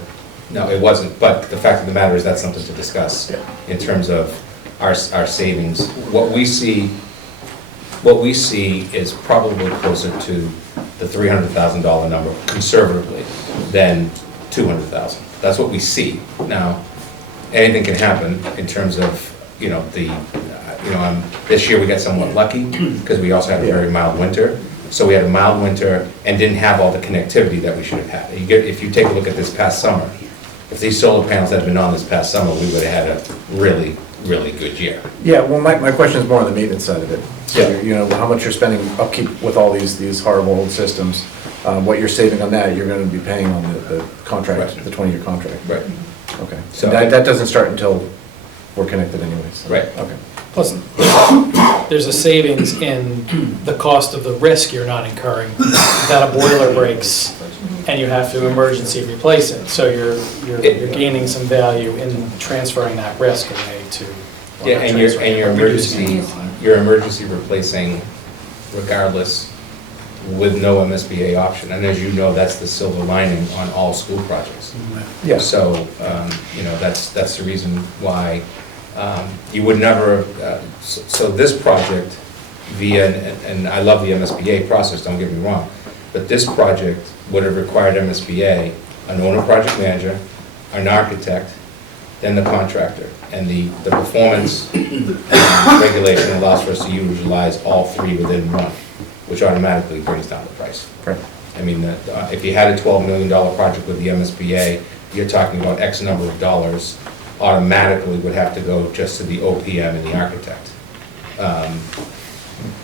No, it wasn't, but the fact of the matter is that's something to discuss in terms of our savings. What we see is probably closer to the $300,000 number conservatively than 200,000. That's what we see. Now, anything can happen in terms of, this year we got somewhat lucky because we also had a very mild winter. So we had a mild winter and didn't have all the connectivity that we should have had. If you take a look at this past summer, if these solar panels had been on this past summer, we would have had a really, really good year. Yeah, well, my question is more on the maintenance side of it. So, how much you're spending upkeep with all these horrible old systems. What you're saving on that, you're gonna be paying on the contract, the 20-year contract. Right. Okay. So- So that doesn't start until we're connected anyways. Right. Okay. Plus, there's a savings in the cost of the risk you're not incurring that a boiler breaks and you have to emergency replace it. So you're gaining some value in transferring that risk away to. Yeah, and your emergency replacing regardless with no MSBA option. And as you know, that's the silver lining on all school projects. Yeah. So, that's the reason why you would never, so this project via, and I love the MSBA process, don't get me wrong, but this project would have required MSBA, an owner project manager, an architect, then the contractor. And the performance regulation allows for us to utilize all three within one, which automatically brings down the price. Right. I mean, if you had a $12 million project with the MSBA, you're talking about X number of dollars automatically would have to go just to the OPM and the architect.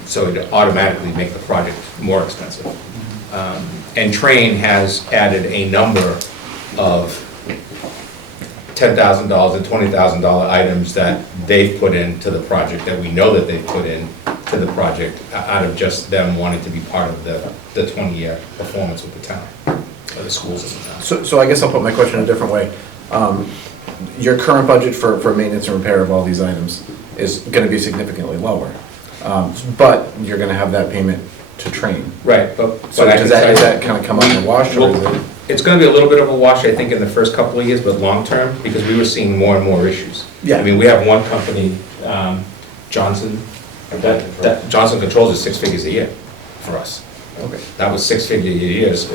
So it automatically make the project more expensive. And Trane has added a number of $10,000 and $20,000 items that they've put into the project, that we know that they've put in to the project, out of just them wanting to be part of the 20-year performance with the town, or the schools in the town. So I guess I'll put my question a different way. Your current budget for maintenance and repair of all these items is gonna be significantly lower. But you're gonna have that payment to Trane. Right, but So does that kind of come out in the wash, or is it? It's gonna be a little bit of a wash, I think, in the first couple of years, but long-term, because we were seeing more and more issues. Yeah. I mean, we have one company, Johnson Controls is 6 figures a year for us. Okay. That was 6 figure years,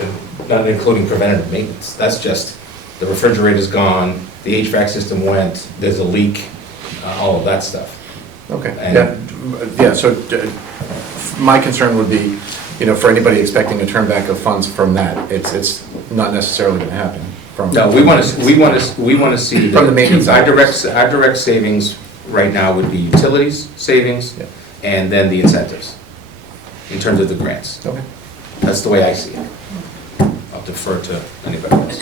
not including preventative maintenance. That's just, the refrigerator's gone, the HVAC system went, there's a leak, all of that stuff. Okay, And- so my concern would be, for anybody expecting a turn back of funds from that, it's not necessarily gonna happen from. No, we want to see that. From the maintenance Our side. direct savings right now would be utilities savings, Yeah. and then the incentives, in terms of the grants. Okay. That's the way I see it. I'll defer to anybody else.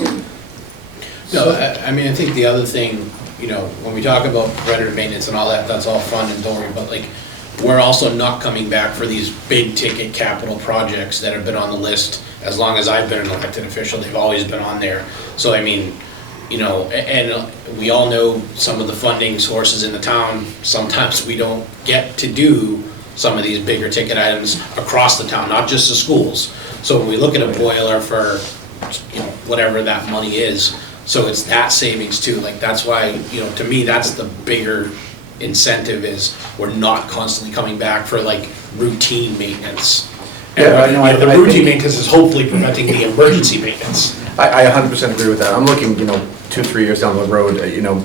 No, I mean, I think the other thing, when we talk about preventative maintenance and all that, that's all fun and glory, but like, we're also not coming back for these big ticket capital projects that have been on the list as long as I've been an elected official. They've always been on there. So I mean, and we all know some of the funding sources in the town. Sometimes we don't get to do some of these bigger ticket items across the town, not just the schools. So when we look at a boiler for, whatever that money is, so it's that savings too. Like, that's why, to me, that's the bigger incentive, is we're not constantly coming back for like routine maintenance. Yeah, I know, The I routine think- maintenance is hopefully preventing the emergency maintenance. I 100% agree with that. I'm looking, 2-3 years down the road,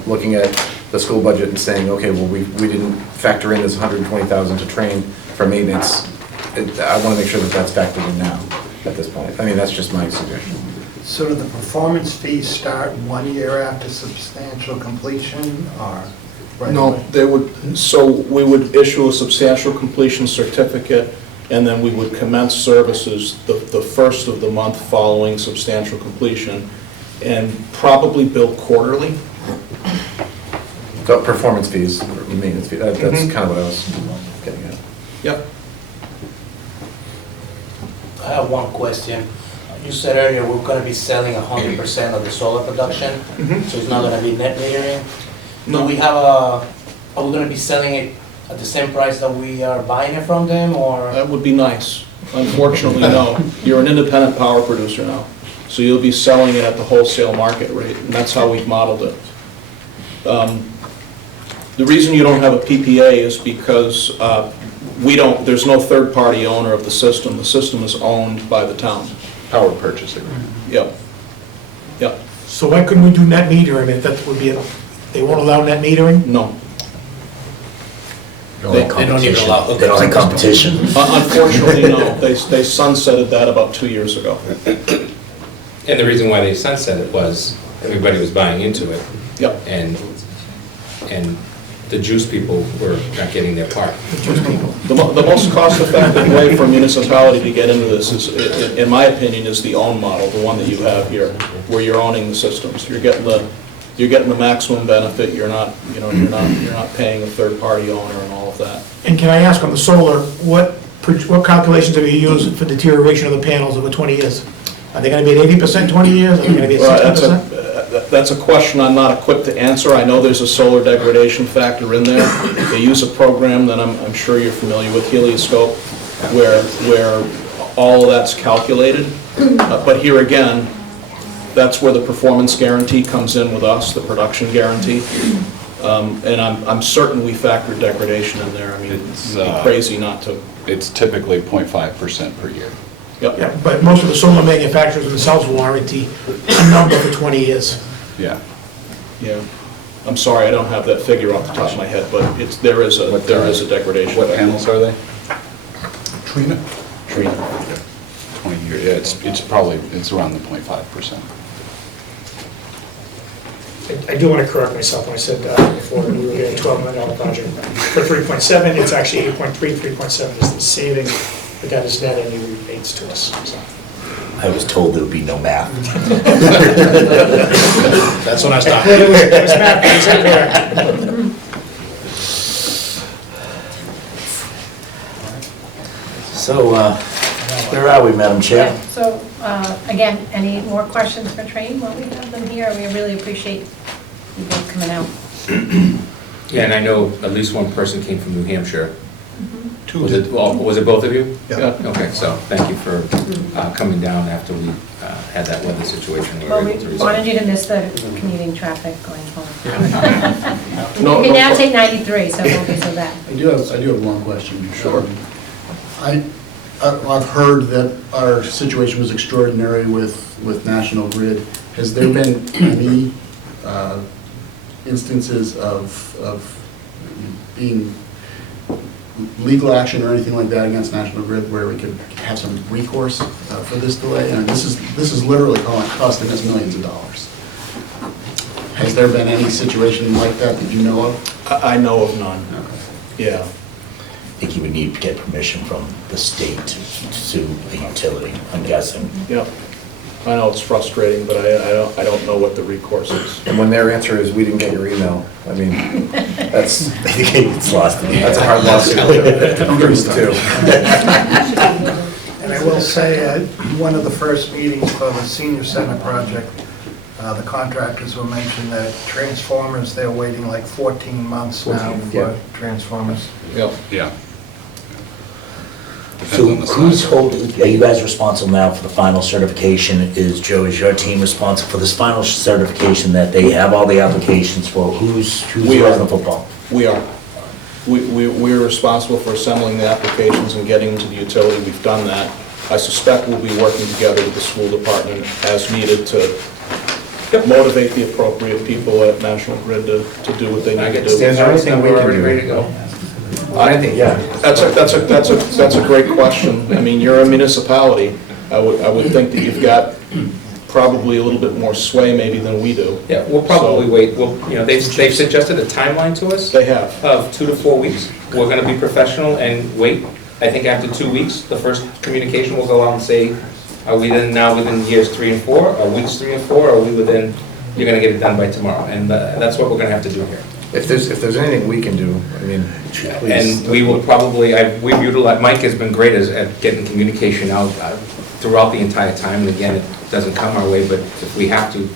looking at the school budget and saying, okay, well, we didn't factor in this 120,000 to train for maintenance. I want to make sure that that's factored in now, at this point. I mean, that's just my suggestion. So do the performance fees start 1 year after substantial completion, or right No, away? we would issue a substantial completion certificate, and then we would commence services the first of the month following substantial completion, and probably bill quarterly. So performance fees, maintenance fees, that's kind of what I was getting at. Yep. I have one question. You said earlier we're gonna be selling 100% of the solar production, so it's not gonna be net metering. No. Do we have are we gonna be selling it at the same price that we are buying it from them, or? That would be nice. Unfortunately, no. You're an independent power producer now, so you'll be selling it at the wholesale market rate, and that's how we've modeled it. The reason you don't have a PPA is because there's no third-party owner of the system. The system is owned by the town. Power purchase agreement. Yep. Yep. So why couldn't we do net metering if that would be, they won't allow net metering? No. They don't even allow, they don't like competition. Unfortunately, no. They sunsetted that about 2 years ago. And the reason why they sunset it was everybody was buying into it. Yep. And the juice people were not getting their part. The most cost-effective way for a municipality to get into this is, in my opinion, is the own model, the one that you have here, where you're owning the systems. You're getting the maximum benefit. You're not paying a third-party owner and all of that. And can I ask on the solar, what calculations have you used for deterioration of the panels over 20 years? Are they gonna be at 80%, 20 years? Are they gonna be at 60%? That's a question I'm not equipped to answer. I know there's a solar degradation factor in there. They use a program that I'm sure you're familiar with, Helioscope, where all of that's calculated. But here again, that's where the performance guarantee comes in with us, the production guarantee. And I'm certain we factor degradation in there. I mean, it'd be crazy not to. It's typically 0.5% per year. Yep. Yeah, but most of the solar manufacturers themselves warranty a number for 20 years. Yeah. Yeah. I'm sorry, I don't have that figure off the top of my head, but there is a degradation. What panels are they? Trina? Trina. 20 years, yeah, it's around the 0.5%. I do want to correct myself when I said before that we were getting a $12 million project. For 3.7, it's actually 8.3, 3.7 is the savings, but that is net any rebates to us, so. I was told there would be no math. That's when I stopped. It was math, it was incorrect. So, where are we, Madam Chair? Yeah, so, again, any more questions for Train while we have them here? We really appreciate you both coming out. Yeah, and I know at least one person came from New Hampshire. Two. Was it both of you? Yeah. Okay, so thank you for coming down after we had that weather situation. Well, were we able to resolve. wanted you to miss the commuting traffic going home. No, You can now no, take 93, so it won't be so bad. I do have one question. Sure. I've heard that our situation was extraordinary with National Grid. Has there been any instances of being legal action or anything like that against National Grid where we could have some recourse for this delay? And this is literally costing us millions of dollars. Has there been any situation like that that you know of? I know of none. Okay. Yeah. I think you would need to get permission from the state to sue a utility, I'm guessing. Yep. I know it's frustrating, but I don't know what the recourse is. And when their answer is, we didn't get your email, I mean, that's, I think it's lost in the that's a hard lawsuit to agree to. And I will say, at one of the first meetings for the senior center project, the contractors were mentioning that transformers, they're waiting like 14 months now 14, yeah. for transformers. Yep. Yeah. So who's holding, are you guys responsible now for the final certification? Is your team responsible for this final certification that they have all the applications for? Who's We running are. the football? We are. We're responsible for assembling the applications and getting them to the utility. We've done that. I suspect we'll be working together with the school department as needed to motivate the appropriate people at National Grid to do what they need to do. Is there anything we're already ready to go? I think, yeah. That's a great question. I mean, you're a municipality. I would think that you've got probably a little bit more sway maybe than we do. Yeah, we'll probably wait. They've suggested a timeline to us. They have. Of 2 to 4 weeks. We're gonna be professional and wait. I think after 2 weeks, the first communication will go out and say, are we then now within years 3 and 4, or weeks 3 and 4, or are we within, you're gonna get it done by tomorrow? And that's what we're gonna have to do here. If there's anything we can do, I mean, please. And we will probably, we've utilized, Mike has been great at getting communication out throughout the entire time. And again, it doesn't come our way, but if we have to,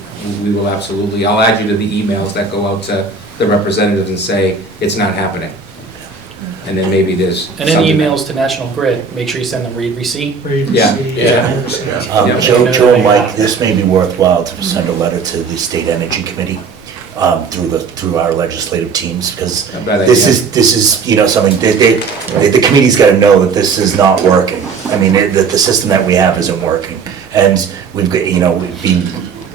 we will absolutely. I'll add you to the emails that go out to the representatives and say, it's not happening. and then maybe there's. And then something- emails to National Grid, make sure you send them read receipt. Yeah, yeah. Yeah. Joe, Mike, this may be worthwhile to send a letter to the State Energy Committee through our legislative teams, because this is, you know, something, the committee's got to know that this is not working. I mean, that the system that we have isn't working. And we've got, you know, it'd be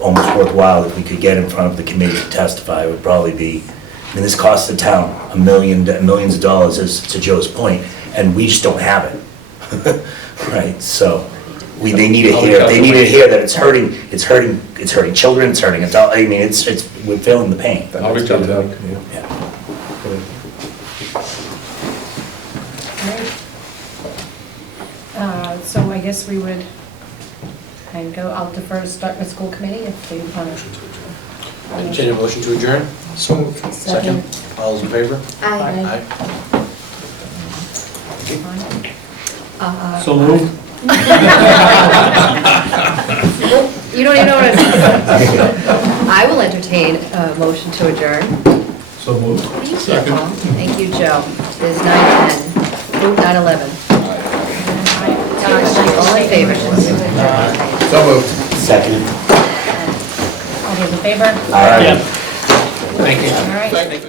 almost worthwhile if we could get in front of the committee to testify. It would probably be, I mean, this costs the town millions of dollars, as to Joe's point, and we just don't have it. Right, so they need to hear that it's hurting children, it's hurting adults. I mean, we're feeling the pain. I'll reach out to Doug. So I guess we would kind of go, I'll defer to start with school committee if they want to. Entertain a motion to adjourn? So Second. All those in favor? Aye. So moved. You don't even know what I'm saying. I will entertain a motion to adjourn. So moved. Thank you, Paul. Thank you, Joe. It is 9:10, Ooh, 9:11. All in favor? So moved. Second. All those in favor? All right. Thank you. All right. Thank you.